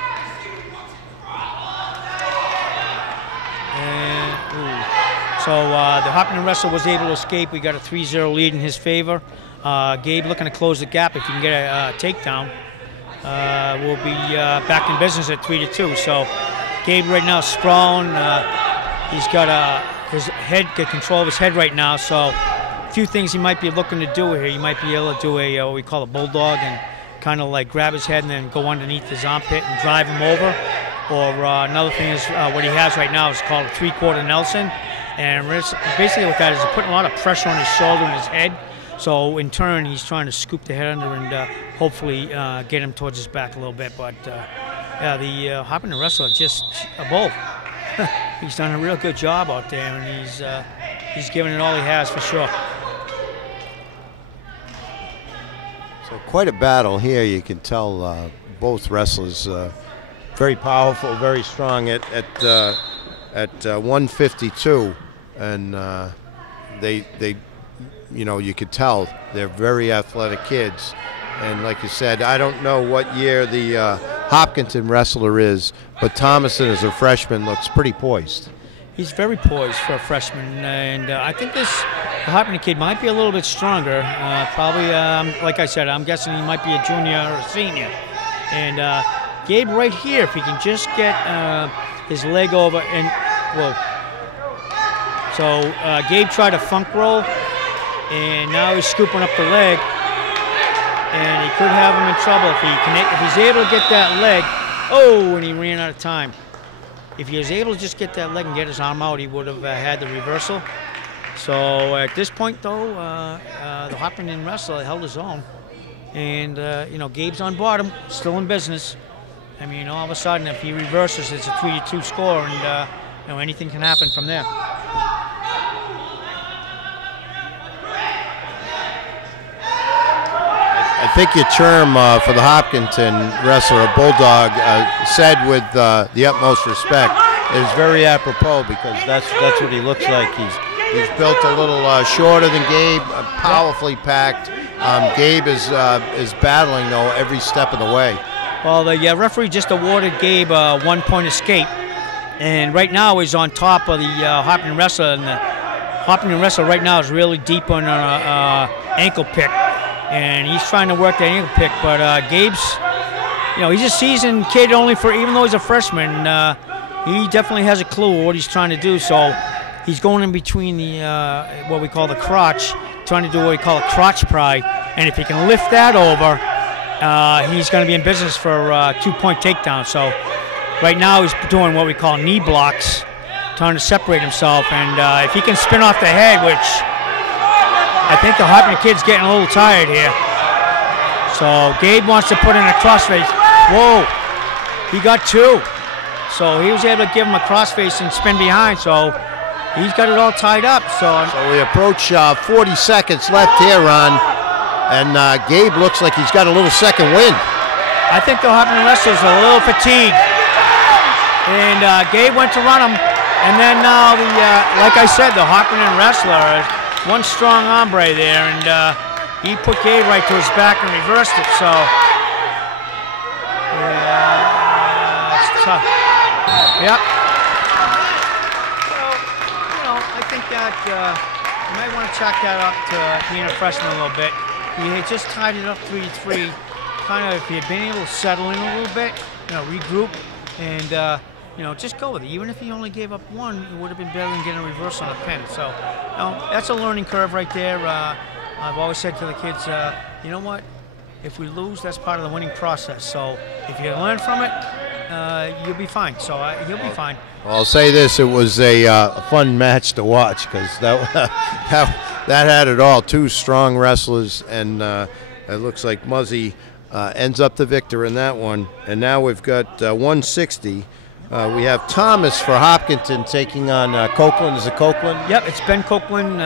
the Hopkinton wrestler was able to escape. We got a 3-0 lead in his favor. Gabe looking to close the gap. If you can get a takedown, we'll be back in business at 3-2. So Gabe right now sprawling. He's got his head, get control of his head right now. So a few things he might be looking to do here. He might be able to do what we call a bulldog and kind of like grab his head and then go underneath his armpit and drive him over. Or another thing is what he has right now is called a 3/4 Nelson. And basically what that is putting a lot of pressure on his shoulder and his head. So in turn, he's trying to scoop the head under and hopefully get him towards his back a little bit. But yeah, the Hopkinton wrestler just a bull. He's done a real good job out there, and he's giving it all he has for sure. So quite a battle here. You can tell both wrestlers very powerful, very strong at 152, and they you could tell they're very athletic kids. And like you said, I don't know what year the Hopkinton wrestler is, but Thomason as a freshman looks pretty poised. He's very poised for a freshman, and I think the Hopkinton kid might be a little bit stronger. Probably, like I said, I'm guessing he might be a junior or a senior. And Gabe right here, if he can just get his leg over and, well, so Gabe tried a funk roll, and now he's scooping up the leg, and he could have him in trouble if he's able to get that leg. Oh, and he ran out of time. If he was able to just get that leg and get his arm out, he would have had the reversal. So at this point, though, the Hopkinton wrestler held his own, and Gabe's on bottom, still in business. I mean, all of a sudden, if he reverses, it's a 3-2 score, and anything can happen from there. I think your term for the Hopkinton wrestler, a bulldog, said with the utmost respect, is very apropos, because that's what he looks like. He's built a little shorter than Gabe, powerfully packed. Gabe is battling though every step of the way. Well, the referee just awarded Gabe a 1-point escape, and right now he's on top of the Hopkinton wrestler, and the Hopkinton wrestler right now is really deep on an ankle pick, and he's trying to work that ankle pick. But Gabe's, he's a seasoned kid even though he's a freshman. He definitely has a clue what he's trying to do. So he's going in between the what we call the crotch, trying to do what we call a crotch pry, and if he can lift that over, he's going to be in business for a 2-point takedown. So right now he's doing what we call knee blocks, trying to separate himself. And if he can spin off the head, which I think the Hopkinton kid's getting a little tired here. So Gabe wants to put in a crossface. Whoa, he got 2. So he was able to give him a crossface and spin behind. So he's got it all tied up. So we approach 40 seconds left here, Ron. And Gabe looks like he's got a little second wind. I think the Hopkinton wrestler's a little fatigued. And Gabe went to run him. And then now, like I said, the Hopkinton wrestler, one strong hombre there, and he put Gabe right to his back and reversed it. So, it's tough. Yep. So, I think that you might want to chalk that up to being a freshman a little bit. He had just tied it up 3-3. Kind of, if he had been able to settle in a little bit, regroup, and just go with it. Even if he only gave up 1, it would have been better than getting a reverse on a pin. So, that's a learning curve right there. I've always said to the kids, you know what? If we lose, that's part of the winning process. So if you learn from it, you'll be fine. So he'll be fine. Well, I'll say this: it was a fun match to watch because that had it all. Two strong wrestlers, and it looks like Muzzy ends up the victor in that one. And now we've got 160. We have Thomas for Hopkinton taking on Copeland. Is it Copeland? Yep, it's Ben Copeland.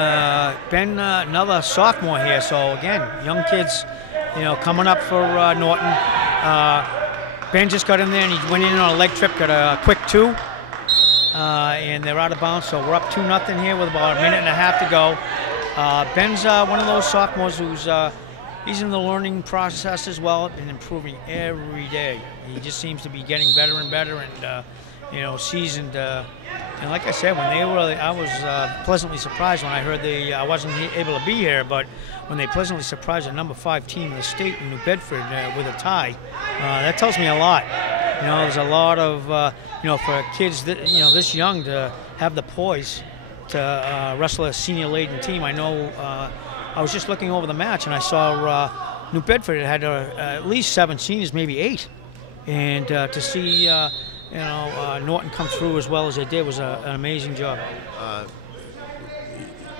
Ben, another sophomore here. So again, young kids, coming up for Norton. Ben just got in there and he went in on a leg trip, got a quick 2, and they're out of bounds. So we're up 2-0 here with about a minute and a half to go. Ben's one of those sophomores who's he's in the learning process as well and improving every day. He just seems to be getting better and better, and seasoned. And like I said, when they were, I was pleasantly surprised when I heard I wasn't able to be here, but when they pleasantly surprised the number 5 team in the state in New Bedford with a tie, that tells me a lot. There's a lot of for kids that this young to have the poise to wrestle a senior-laden team. I know. I was just looking over the match and I saw New Bedford had at least 7 seniors, maybe 8, and to see Norton come through as well as they did was an amazing job.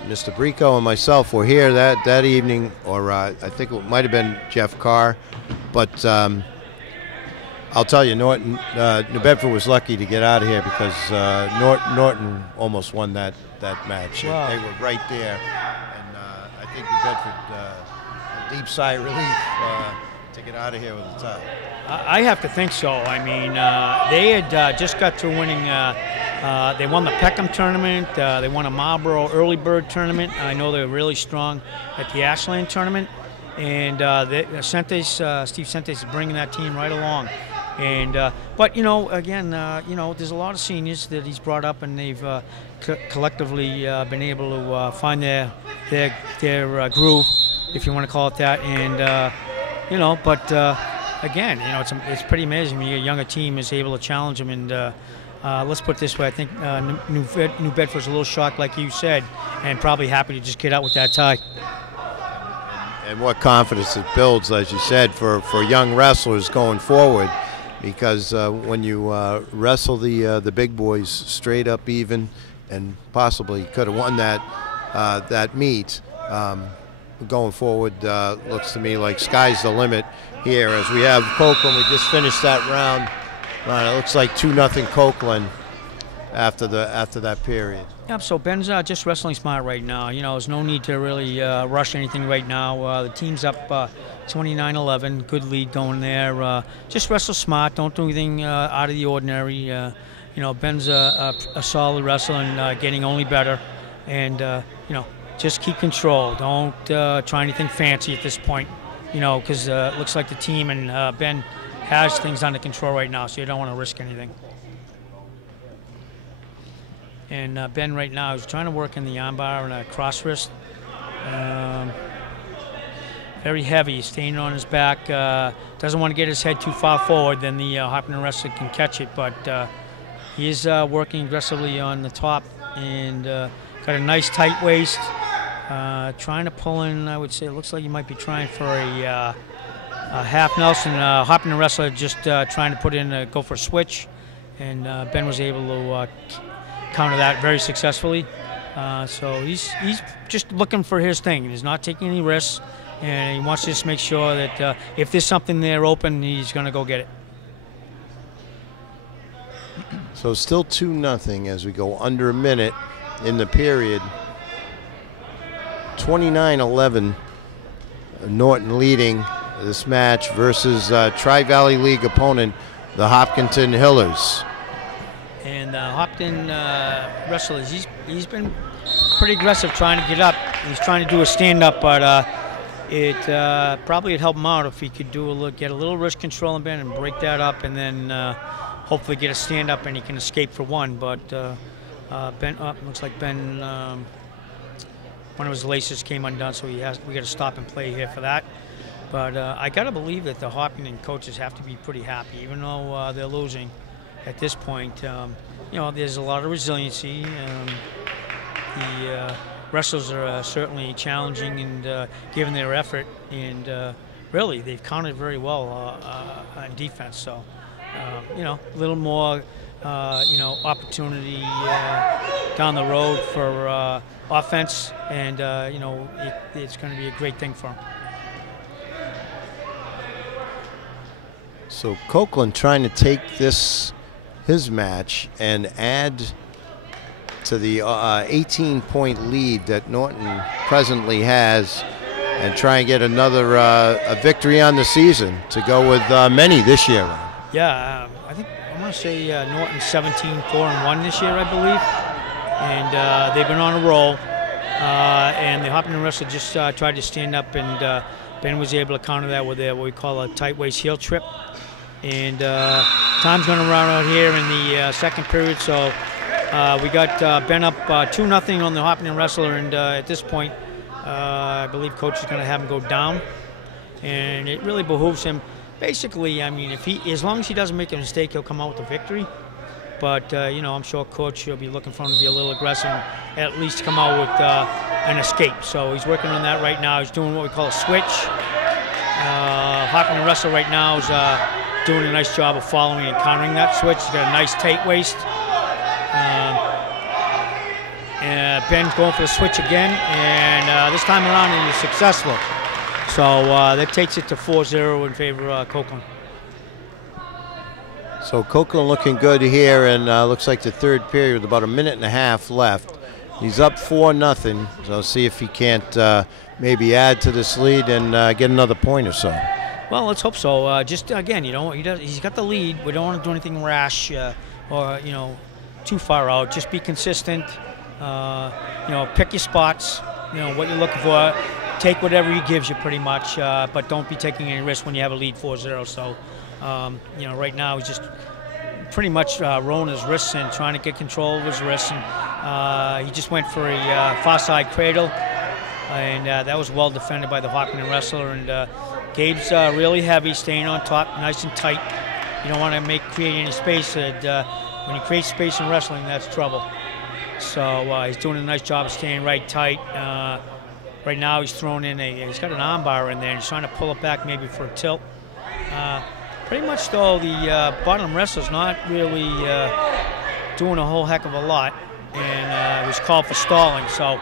Mr. Brico and myself were here that evening, or I think it might have been Jeff Carr, but I'll tell you, Norton, New Bedford was lucky to get out of here because Norton almost won that match. Wow. They were right there, and I think New Bedford a deep sigh of relief to get out of here with a tie. I have to think so. I mean, they had just got through winning. They won the Peckham tournament. They won a Marlboro early bird tournament. I know they were really strong at the Ashland tournament. And Steve Sentes is bringing that team right along. And but again, there's a lot of seniors that he's brought up, and they've collectively been able to find their groove, if you want to call it that. And again, it's pretty amazing when a younger team is able to challenge them. And let's put it this way: I think New Bedford's a little shocked, like you said, and probably happy to just get out with that tie. And what confidence it builds, as you said, for young wrestlers going forward, because when you wrestle the big boys straight up even, and possibly could have won that meet. Going forward, looks to me like sky's the limit here, as we have Copeland. We just finished that round. It looks like 2-0 Copeland after that period. Yep. So Ben's just wrestling smart right now. There's no need to really rush anything right now. The team's up 29-11. Good lead going there. Just wrestle smart. Don't do anything out of the ordinary. Ben's a solid wrestler and getting only better. And just keep control. Don't try anything fancy at this point, because it looks like the team and Ben has things under control right now, so you don't want to risk anything. And Ben right now is trying to work in the armbar and a cross wrist. Very heavy, staying on his back. Doesn't want to get his head too far forward, then the Hopkinton wrestler can catch it, but he is working aggressively on the top and got a nice tight waist. Trying to pull in, I would say, it looks like he might be trying for a half Nelson. Hopkinton wrestler just trying to put in, go for a switch, and Ben was able to counter that very successfully. So he's just looking for his thing. He's not taking any risks, and he wants to just make sure that if there's something there open, he's going to go get it. So still 2-0 as we go under a minute in the period. 29-11, Norton leading this match versus Tri-Valley League opponent, the Hopkinton Hillers. And Hopkinton wrestler, he's been pretty aggressive trying to get up. He's trying to do a stand-up, but it probably would help him out if he could get a little wrist control in Ben and break that up, and then hopefully get a stand-up and he can escape for one. But Ben, looks like Ben, one of his laces came undone, so we got to stop and play here for that. But I got to believe that the Hopkinton coaches have to be pretty happy, even though they're losing at this point. There's a lot of resiliency. wrestlers are certainly challenging and giving their effort, and really they've countered very well on defense. So, a little more, opportunity down the road for offense, and it's going to be a great thing for them. So Copeland trying to take his match and add to the 18-point lead that Norton presently has, and try and get another a victory on the season to go with many this year. Yeah, I think I'm going to say Norton's 17-4-1 this year, I believe, and they've been on a roll. And the Hopkinton wrestler just tried to stand up, and Ben was able to counter that with what we call a tight waist heel trip. And time's going to run out here in the second period, so we got Ben up 2-0 on the Hopkinton wrestler, and at this point, I believe coach is going to have him go down, and it really behooves him. Basically, I mean, as long as he doesn't make a mistake, he'll come out with a victory. But I'm sure coach will be looking for him to be a little aggressive, and at least come out with an escape. So he's working on that right now. He's doing what we call a switch. Hopkinton wrestler right now is doing a nice job of following and countering that switch. He's got a nice tight waist. And Ben going for the switch again, and this time around he was successful. So that takes it to 4-0 in favor of Copeland. So Copeland looking good here, and looks like the third period with about a minute and a half left. He's up 4-0, so see if he can't maybe add to this lead and get another point or so. Well, let's hope so. Just again, he's got the lead. We don't want to do anything rash or too far out. Just be consistent. Pick your spots. What you're looking for. Take whatever he gives you, pretty much. But don't be taking any risks when you have a lead 4-0. So, right now he's just pretty much rolling his wrists and trying to get control of his wrists. And he just went for a far side cradle, and that was well defended by the Hopkinton wrestler. And Gabe's really heavy, staying on top, nice and tight. You don't want to create any space. When you create space in wrestling, that's trouble. So he's doing a nice job of staying right tight. Right now he's thrown in he's got an arm bar in there, and he's trying to pull it back maybe for a tilt. Pretty much though, the bottom wrestler's not really doing a whole heck of a lot, and it was called for stalling. So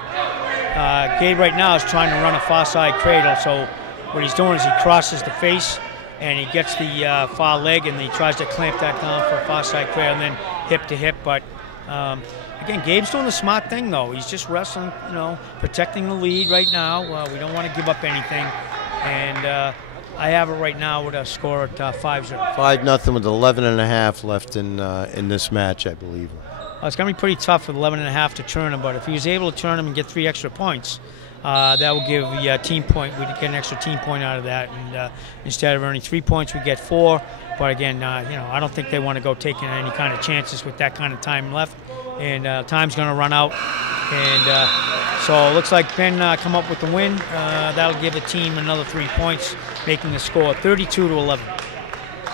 Gabe right now is trying to run a far side cradle. So what he's doing is he crosses the face, and he gets the far leg, and he tries to clamp that down for a far side cradle, and then hip to hip. But again, Gabe's doing the smart thing, though. He's just wrestling, protecting the lead right now. We don't want to give up anything. And I have it right now with a score at 5-0. 5-0 with 11.5 left in this match, I believe. It's going to be pretty tough with 11.5 to turn him, but if he was able to turn him and get 3 extra points, that will give the team point. We'd get an extra team point out of that. And instead of earning 3 points, we get 4. But again, I don't think they want to go taking any kind of chances with that kind of time left. And time's going to run out. And so it looks like Ben come up with the win. That'll give the team another 3 points, making the score 32-11.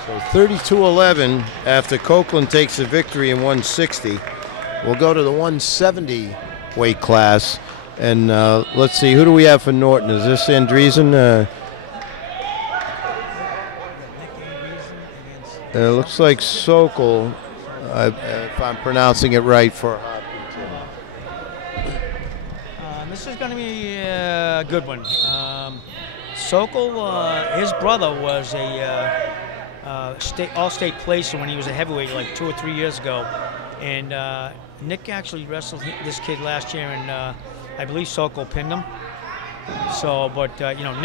So 32-11 after Copeland takes the victory in 160. We'll go to the 170 weight class. And let's see, who do we have for Norton? Is this Andreessen? It looks like Sokol, if I'm pronouncing it right, for Hopkinton. This is going to be a good one. Sokol, his brother was a all-state placer when he was a heavyweight like 2 or 3 years ago. And Nick actually wrestled this kid last year, and I believe Sokol pinned him. So, but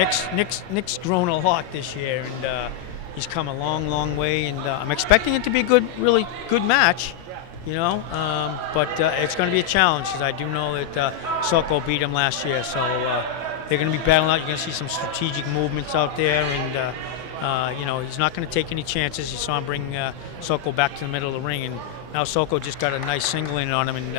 Nick's grown a lot this year, and he's come a long, long way. And I'm expecting it to be a really good match, but it's going to be a challenge, because I do know that Sokol beat him last year. So they're going to be battling out. You're going to see some strategic movements out there, and he's not going to take any chances. You saw him bring Sokol back to the middle of the ring, and now Sokol just got a nice single in on him, and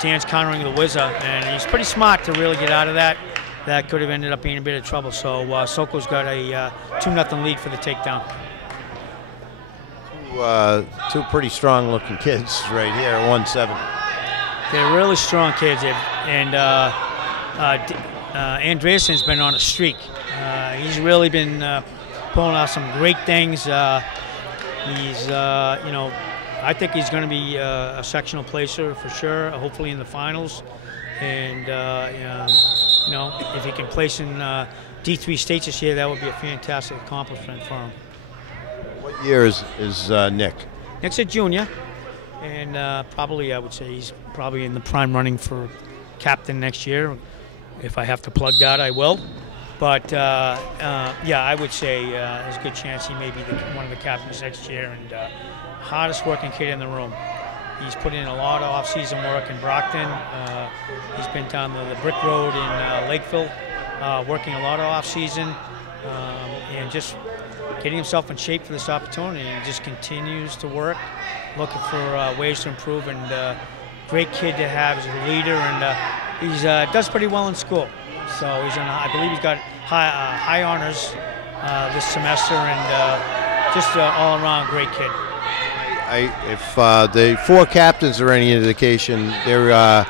Dan's countering the whizzer, and he's pretty smart to really get out of that. That could have ended up being a bit of trouble. So Sokol's got a 2-0 lead for the takedown. Two pretty strong-looking kids right here, 170. They're really strong kids. They're And Andreessen's been on a streak. He's really been pulling out some great things. He's, I think he's going to be a sectional placer for sure, hopefully in the finals. And, if he can place in D3 states this year, that would be a fantastic accomplishment for him. What year is Nick? Nick's a junior, and probably I would say he's probably in the prime running for captain next year. If I have to plug that, I will. But, yeah, I would say there's a good chance he may be one of the captains next year. And hardest working kid in the room. He's put in a lot of off-season work in Brockton. He's been down the Brick Road in Lakeville, working a lot of off-season, and just getting himself in shape for this opportunity. He just continues to work, looking for ways to improve, and great kid to have as a leader. And he does pretty well in school. So I believe he's got high honors this semester, and just all-around great kid. If the four captains are any indication, they're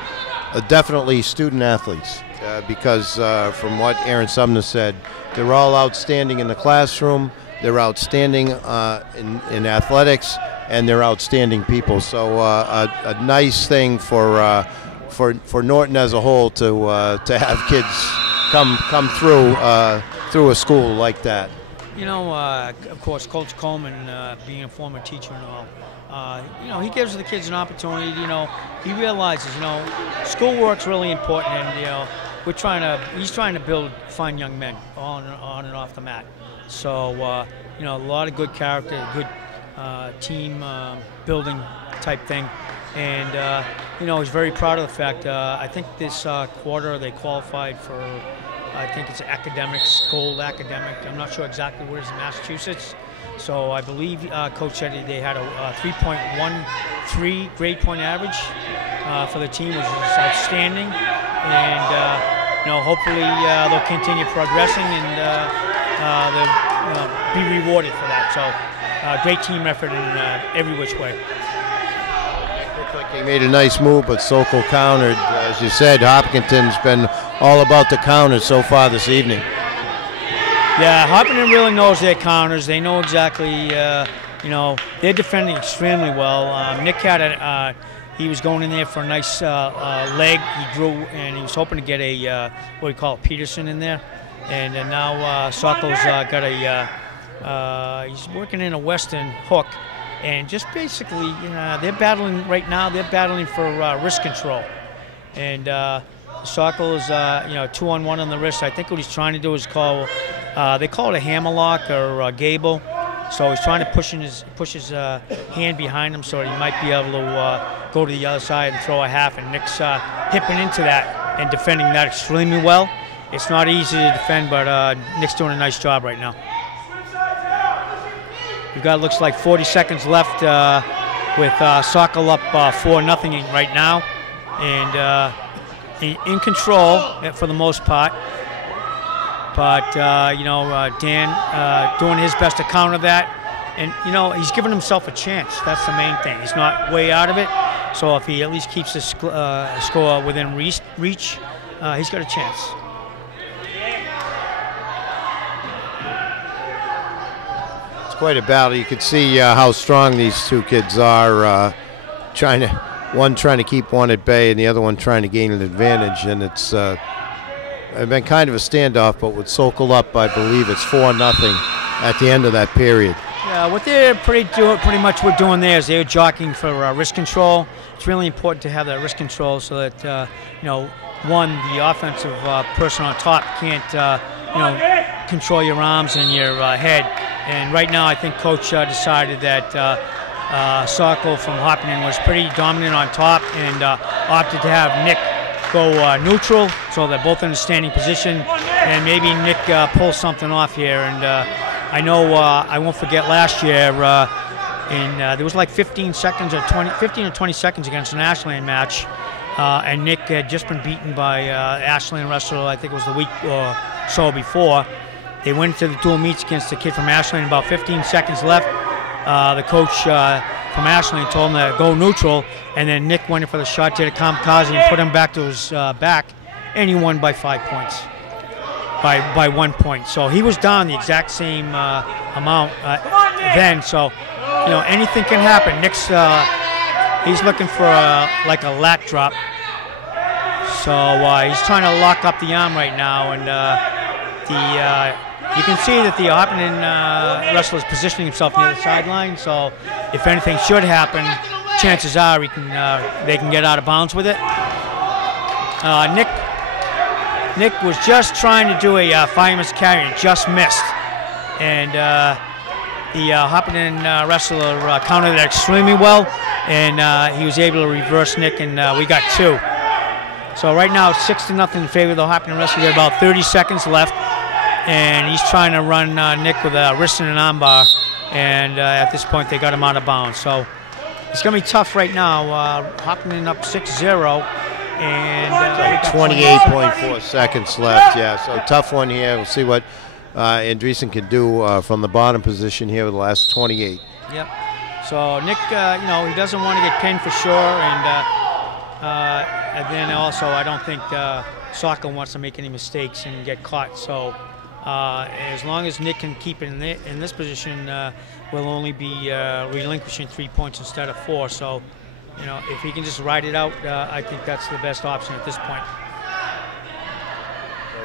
definitely student athletes because from what Aaron Sumner said, they're all outstanding in the classroom, they're outstanding in athletics, and they're outstanding people. So a nice thing for Norton as a whole to have kids come through a school like that. Of course, Coach Coleman, being a former teacher and all, he gives the kids an opportunity. He realizes, schoolwork's really important, and he's trying to build fine young men on and off the mat. So, a lot of good character, good team building type thing, and he's very proud of the fact. I think this quarter they qualified for. I think it's academics, gold academic. I'm not sure exactly where it is in Massachusetts. So I believe Coach said they had a 3.13 grade point average for the team, which is outstanding. And hopefully they'll continue progressing and they'll be rewarded for that. So great team effort in every which way. Looked like they made a nice move, but Sokol countered. As you said, Hopkinton's been all about the counters so far this evening. Yeah, Hopkinton really knows their counters. They know exactly, they're defending extremely well. Nick had he was going in there for a nice leg. He drew, and he was hoping to get a, what do you call it, Peterson in there. And now Sokol's got a, he's working in a Western hook. And just basically, they're battling right now. They're battling for wrist control. And Sokol is, 2-on-1 on the wrist. I think what he's trying to do is they call it a hammerlock or a gable. So he's trying to push his hand behind him so he might be able to go to the other side and throw a half. And Nick's hipping into that and defending that extremely well. It's not easy to defend, but Nick's doing a nice job right now. We've got, looks like 40 seconds left with Sokol up 4-0 right now. And in control for the most part. But, Dan doing his best to counter that. And, he's given himself a chance. That's the main thing. He's not way out of it. So if he at least keeps the score within reach, he's got a chance. It's quite a battle. You could see how strong these two kids are, one trying to keep one at bay and the other one trying to gain an advantage. And it's been kind of a standoff, but with Sokol up, I believe it's 4-0 at the end of that period. Yeah, what they're pretty much we're doing there is they're jockeying for wrist control. It's really important to have that wrist control so that, one, the offensive person on top can't, control your arms and your head. And right now I think Coach decided that Sokol from Hopkinton was pretty dominant on top and opted to have Nick go neutral, so they're both in a standing position, and maybe Nick pulls something off here. And I know I won't forget last year, there was like 15 or 20 seconds against an Ashland match, and Nick had just been beaten by Ashland wrestler, I think it was the week or so before. They went to the dual meets against the kid from Ashland, about 15 seconds left. The coach from Ashley and told him to go neutral, and then Nick went in for the shot, did a kamikaze, and put him back to his back, and he won by 5 points, by 1 point. So he was down the exact same amount then. So anything can happen. Nick's he's looking for like a lat drop. So he's trying to lock up the arm right now, and you can see that the Hopkinton wrestler is positioning himself near the sideline. So if anything should happen, chances are they can get out of bounds with it. Nick was just trying to do a fireman's carry and just missed, and the Hopkinton wrestler countered that extremely well, and he was able to reverse Nick, and we got 2. So right now, 6-0 in favor of the Hopkinton wrestler. We have about 30 seconds left, and he's trying to run Nick with a wrist and an arm bar, and at this point, they got him out of bounds. So it's going to be tough right now. Hopkinton up 6-0, and 28.4 seconds left. Yeah, so tough one here. We'll see what Andreessen can do from the bottom position here with the last 28. Yep. So Nick, he doesn't want to get pinned for sure, and then also I don't think Sokka wants to make any mistakes and get caught. So as long as Nick can keep it in this position, we'll only be relinquishing 3 points instead of 4. So, if he can just ride it out, I think that's the best option at this point.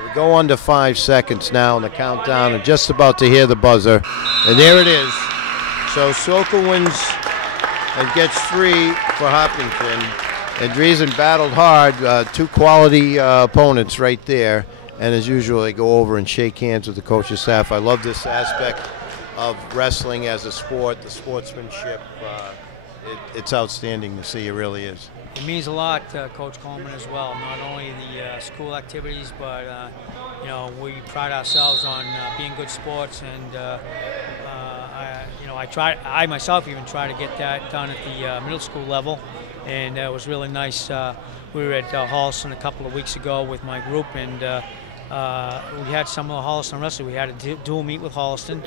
We go under 5 seconds now in the countdown, and just about to hear the buzzer, and there it is. So Sokka wins and gets 3 for Hopkinton. Andreessen battled hard, 2 quality opponents right there, and as usual, they go over and shake hands with the coaching staff. I love this aspect of wrestling as a sport, the sportsmanship. It's outstanding to see, it really is. It means a lot, Coach Coleman, as well. Not only the school activities, but we pride ourselves on being good sports, and I myself even try to get that done at the middle school level, and it was really nice. We were at Holliston a couple of weeks ago with my group, and we had some of the Holliston wrestlers. We had a dual meet with Holliston,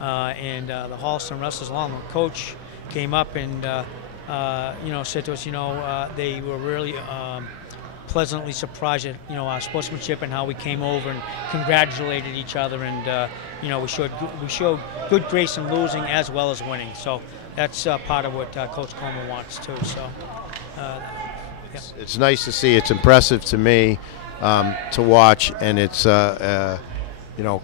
and the Holliston wrestlers, along with the coach, came up and said to us, they were really pleasantly surprised at our sportsmanship and how we came over and congratulated each other, and we showed good grace in losing as well as winning. So that's part of what Coach Coleman wants too. So it's nice to see. It's impressive to me to watch, and it's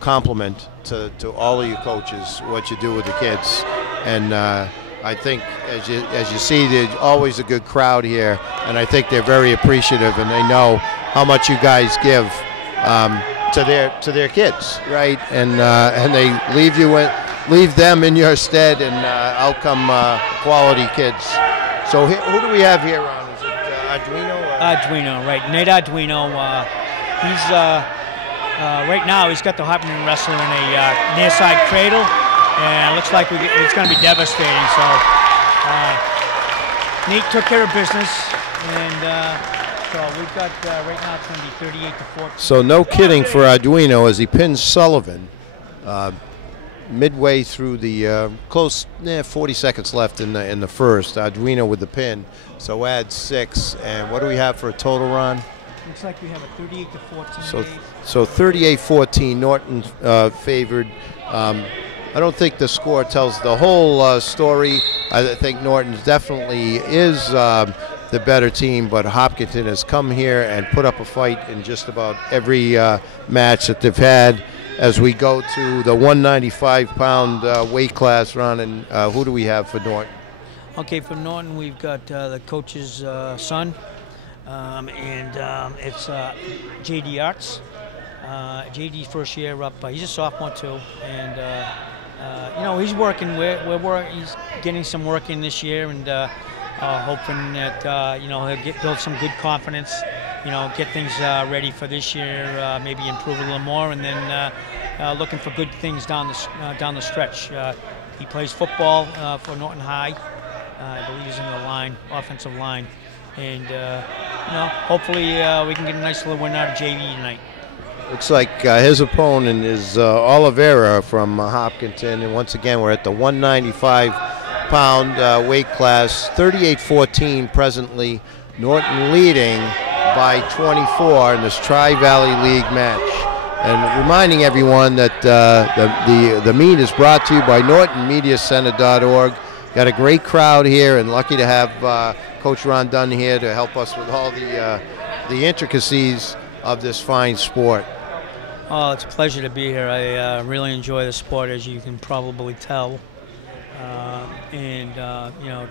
compliment to all of you coaches what you do with the kids. And I think, as you see, there's always a good crowd here, and I think they're very appreciative, and they know how much you guys give to their kids, right? And they leave them in your stead, and out come quality kids. So who do we have here, Ron? Is it Arduino? Arduino, right? Nate Arduino. He's right now he's got the Hopkinton wrestler in a near side cradle. And it looks like it's going to be devastating. So Nate took care of business, and so we've got right now it's going to be 38-14. So no kidding for Arduino as he pins Sullivan midway through the 40 seconds left in the first. Arduino with the pin, so add 6. And what do we have for a total, Ron? Looks like we have a 38-14. So 38-14, Norton favored. I don't think the score tells the whole story. I think Norton definitely is the better team, but Hopkinton has come here and put up a fight in just about every match that they've had. As we go to the 195-pound weight class, Ron, and who do we have for Norton? Okay, for Norton, we've got the coach's son, and it's J.D. Arts. J.D. first year up, he's a sophomore too, and he's working. He's getting some work in this year, and hoping that he'll build some good confidence. Get things ready for this year. Maybe improve a little more, and then looking for good things down the stretch. He plays football for Norton High. I believe he's in the offensive line, and hopefully we can get a nice little win out of JV tonight. Looks like his opponent is Oliveira from Hopkinton, and once again we're at the 195 95-pound weight class, 38-14 presently. Norton leading by 24 in this Tri-Valley League match. And reminding everyone that the meet is brought to you by NortonMediaCenter.org. Got a great crowd here, and lucky to have Coach Ron Dunn here to help us with all the intricacies of this fine sport. Oh, it's a pleasure to be here. I really enjoy the sport, as you can probably tell.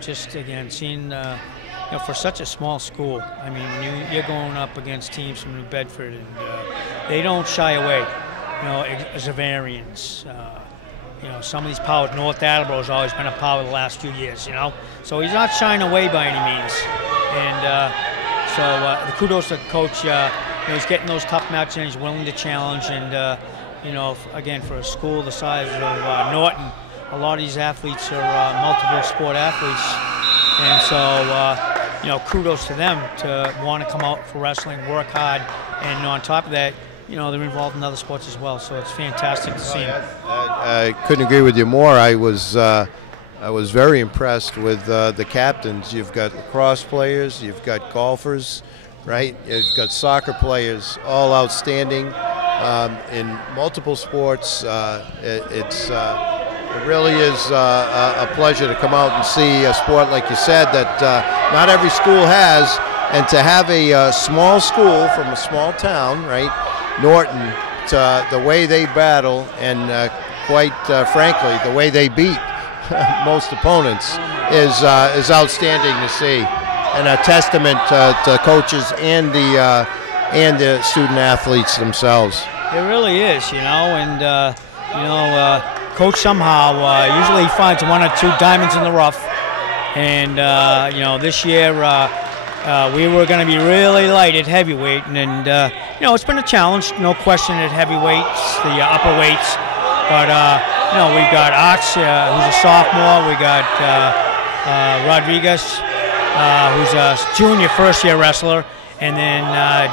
Just again, seeing, for such a small school, I mean, when you're going up against teams from New Bedford, and they don't shy away, Zavarians. Some of these powers, North Attleboro has always been a power the last few years, So he's not shying away by any means. And the kudos to the coach. He's getting those tough matches and he's willing to challenge. And, again, for a school the size of Norton, a lot of these athletes are multiple sport athletes. And so, kudos to them to want to come out for wrestling, work hard. And on top of that, they're involved in other sports as well. So it's fantastic to see them. I couldn't agree with you more. I was very impressed with the captains. You've got lacrosse players, you've got golfers, right? You've got soccer players, all outstanding in multiple sports. It really is a pleasure to come out and see a sport, like you said, that not every school has. And to have a small school from a small town, right, Norton, the way they battle and quite frankly, the way they beat most opponents is outstanding to see, and a testament to coaches and the student athletes themselves. It really is, coach somehow usually finds one or two diamonds in the rough, and this year we were going to be really light at heavyweight, and it's been a challenge, no question, at heavyweights, the upper weights. But we've got Arch, who's a sophomore. We got Rodriguez, who's a junior, first-year wrestler, and then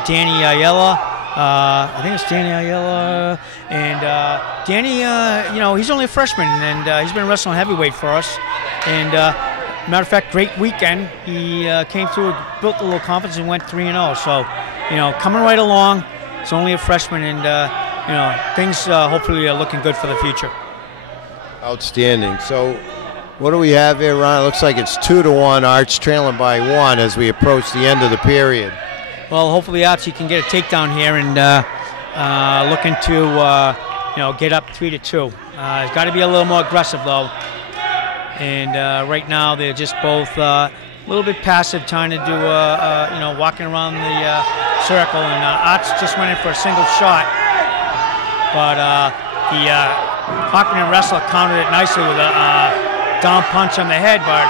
Danny Ayala. I think it's Danny Ayala, and Danny, he's only a freshman, and he's been wrestling heavyweight for us. And matter of fact, great weekend. He came through, built a little confidence, and went 3-0. So, coming right along. He's only a freshman, and things hopefully are looking good for the future. Outstanding. So, what do we have here, Ron? It looks like it's 2-1. Arch trailing by 1 as we approach the end of the period. Well, hopefully Archie can get a takedown here and looking to get up 3-2. He's got to be a little more aggressive though. And right now they're just both a little bit passive, trying to do walking around the circle. And Arch just went in for a single shot, but the Hopkinton wrestler countered it nicely with a down punch on the head. But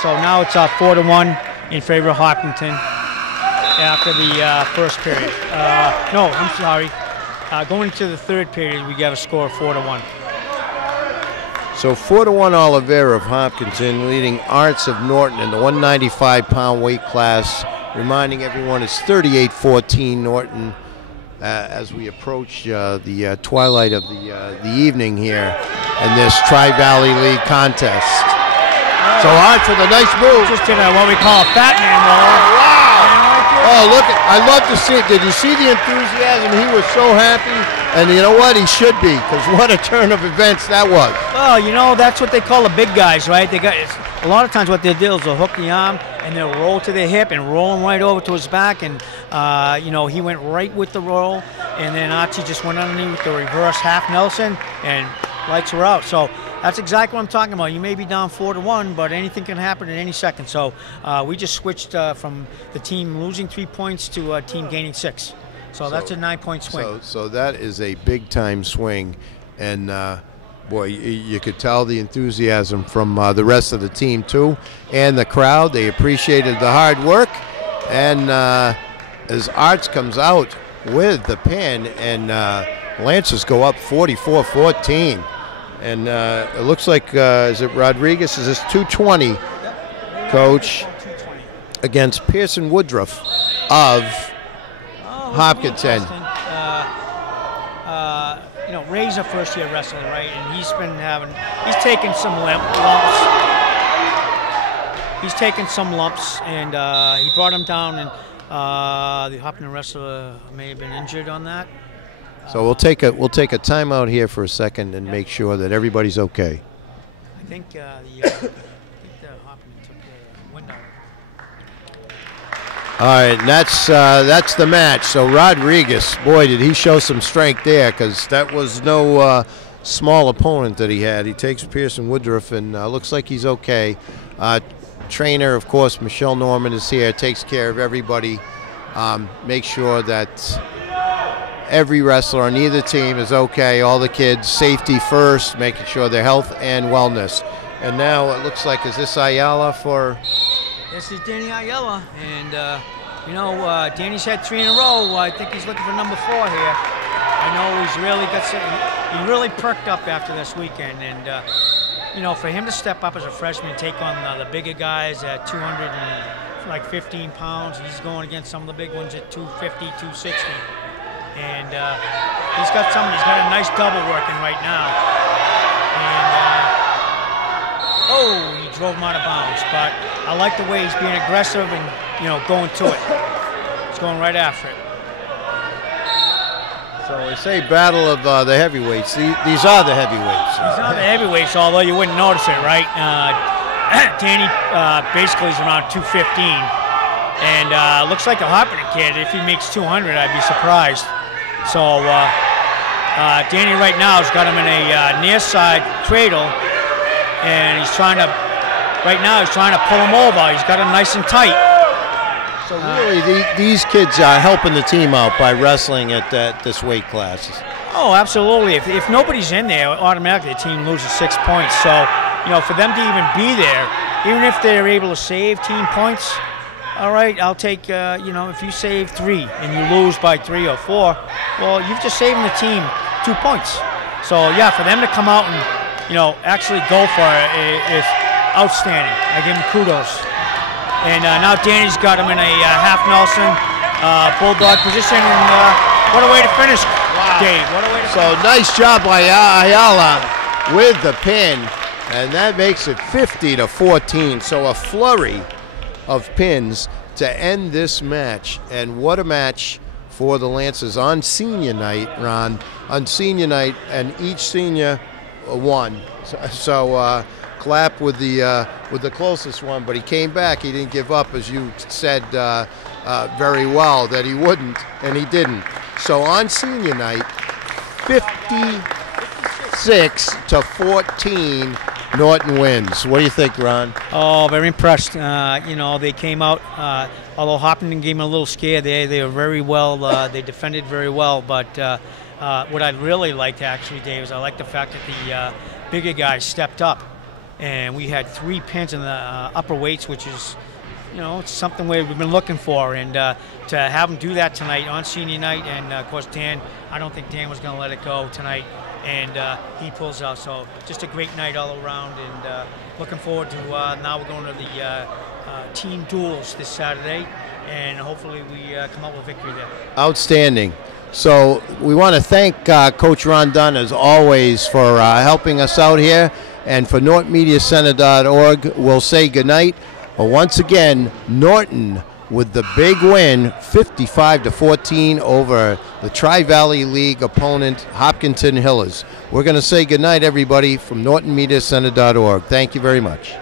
so now it's 4-1 in favor of Hopkinton after the first period. No, I'm sorry. Going into the third period, we got a score of 4-1. So 4-1 Oliveira of Hopkinton leading Arts of Norton in the 195-pound weight class. Reminding everyone it's 38-14 Norton as we approach the twilight of the evening here in this Tri-Valley League contest. So Arch with a nice move. Just did what we call a fat man roll. Wow! Oh, look! I love to see it. Did you see the enthusiasm? He was so happy, and you know what? He should be, because what a turn of events that was. Well, that's what they call the big guys, right? They got a lot of times what they do is they'll hook the arm and they'll roll to the hip and roll him right over to his back, and he went right with the roll, and then Archie just went underneath with the reverse half Nelson and lights were out. So that's exactly what I'm talking about. You may be down 4-1, but anything can happen at any second. So we just switched from the team losing 3 points to a team gaining 6. So that's a 9-point swing. So that is a big-time swing, and boy, you could tell the enthusiasm from the rest of the team too, and the crowd. They appreciated the hard work, and as Arts comes out with the pin, and Lancers go up 44-14. And it looks like, is it Rodriguez? Is this 220, Coach, against Pearson Woodruff of Hopkinton. Ray's a first-year wrestler, right? And he's taken some lumps. He's taken some lumps, and he brought him down, and the Hopkinton wrestler may have been injured on that. So we'll take a timeout here for a second and make sure that everybody's okay. I think the Hopkinton took the wind out. All right, and that's the match. So Rodriguez, boy, did he show some strength there, because that was no small opponent that he had. He takes Pearson Woodruff, and looks like he's okay. Trainer, of course, Michelle Norman is here, takes care of everybody, make sure that every wrestler on either team is okay, all the kids, safety first, making sure their health and wellness. And now it looks like, is this Ayala for? This is Danny Ayala, and Danny's had 3 in a row. I think he's looking for number 4 here. I know he's really he really perked up after this weekend, and for him to step up as a freshman, take on the bigger guys at 215 pounds. He's going against some of the big ones at 250, 260. And he's got a nice double working right now. And he drove him out of bounds. But I like the way he's being aggressive and going to it. He's going right after it. So we say battle of the heavyweights. These are the heavyweights. These are the heavyweights, although you wouldn't notice it, right? Danny basically is around 215. And looks like a Hopkinton kid. If he makes 200, I'd be surprised. So Danny right now has got him in a near side cradle, and he's trying to pull him over. He's got him nice and tight. So really, these kids are helping the team out by wrestling at this weight class. Oh, absolutely. If nobody's in there, automatically the team loses 6 points. So, for them to even be there, even if they're able to save team points, all right, I'll take, if you save 3 and you lose by 3 or 4, well, you've just saved the team 2 points. So, yeah, for them to come out and, actually go for it is outstanding. I give them kudos. And now Danny's got him in a half Nelson bulldog position, and what a way to finish, Dave. What a way to finish. So, nice job by Ayala with the pin, and that makes it 50-14. So, a flurry of pins to end this match. And what a match for the Lancers on senior night, Ron. On senior night, and each senior won. So clap with the closest one, but he came back. He didn't give up, as you said very well that he wouldn't, and he didn't. So on senior night, 56-14. Norton wins. What do you think, Ron? Oh, very impressed. They came out, although Hopkinton gave them a little scare, they were very well, they defended very well, but what I really liked, actually, Dave, is I like the fact that the bigger guys stepped up, and we had 3 pins in the upper weights, which is, it's something we've been looking for, and to have them do that tonight on senior night, and of course, Dan, I don't think Dan was going to let it go tonight. And he pulls out. So just a great night all around, and looking forward to now we're going to the team duels this Saturday, and hopefully we come up with victory there. Outstanding. So we want to thank Coach Ron Dunn, as always, for helping us out here, and for NortonMediaCenter.org, we'll say goodnight. Well, once again, Norton with the big win, 55-14 over the Tri-Valley League opponent, Hopkinton Hillers. We're going to say goodnight, everybody, from NortonMediaCenter.org. Thank you very much.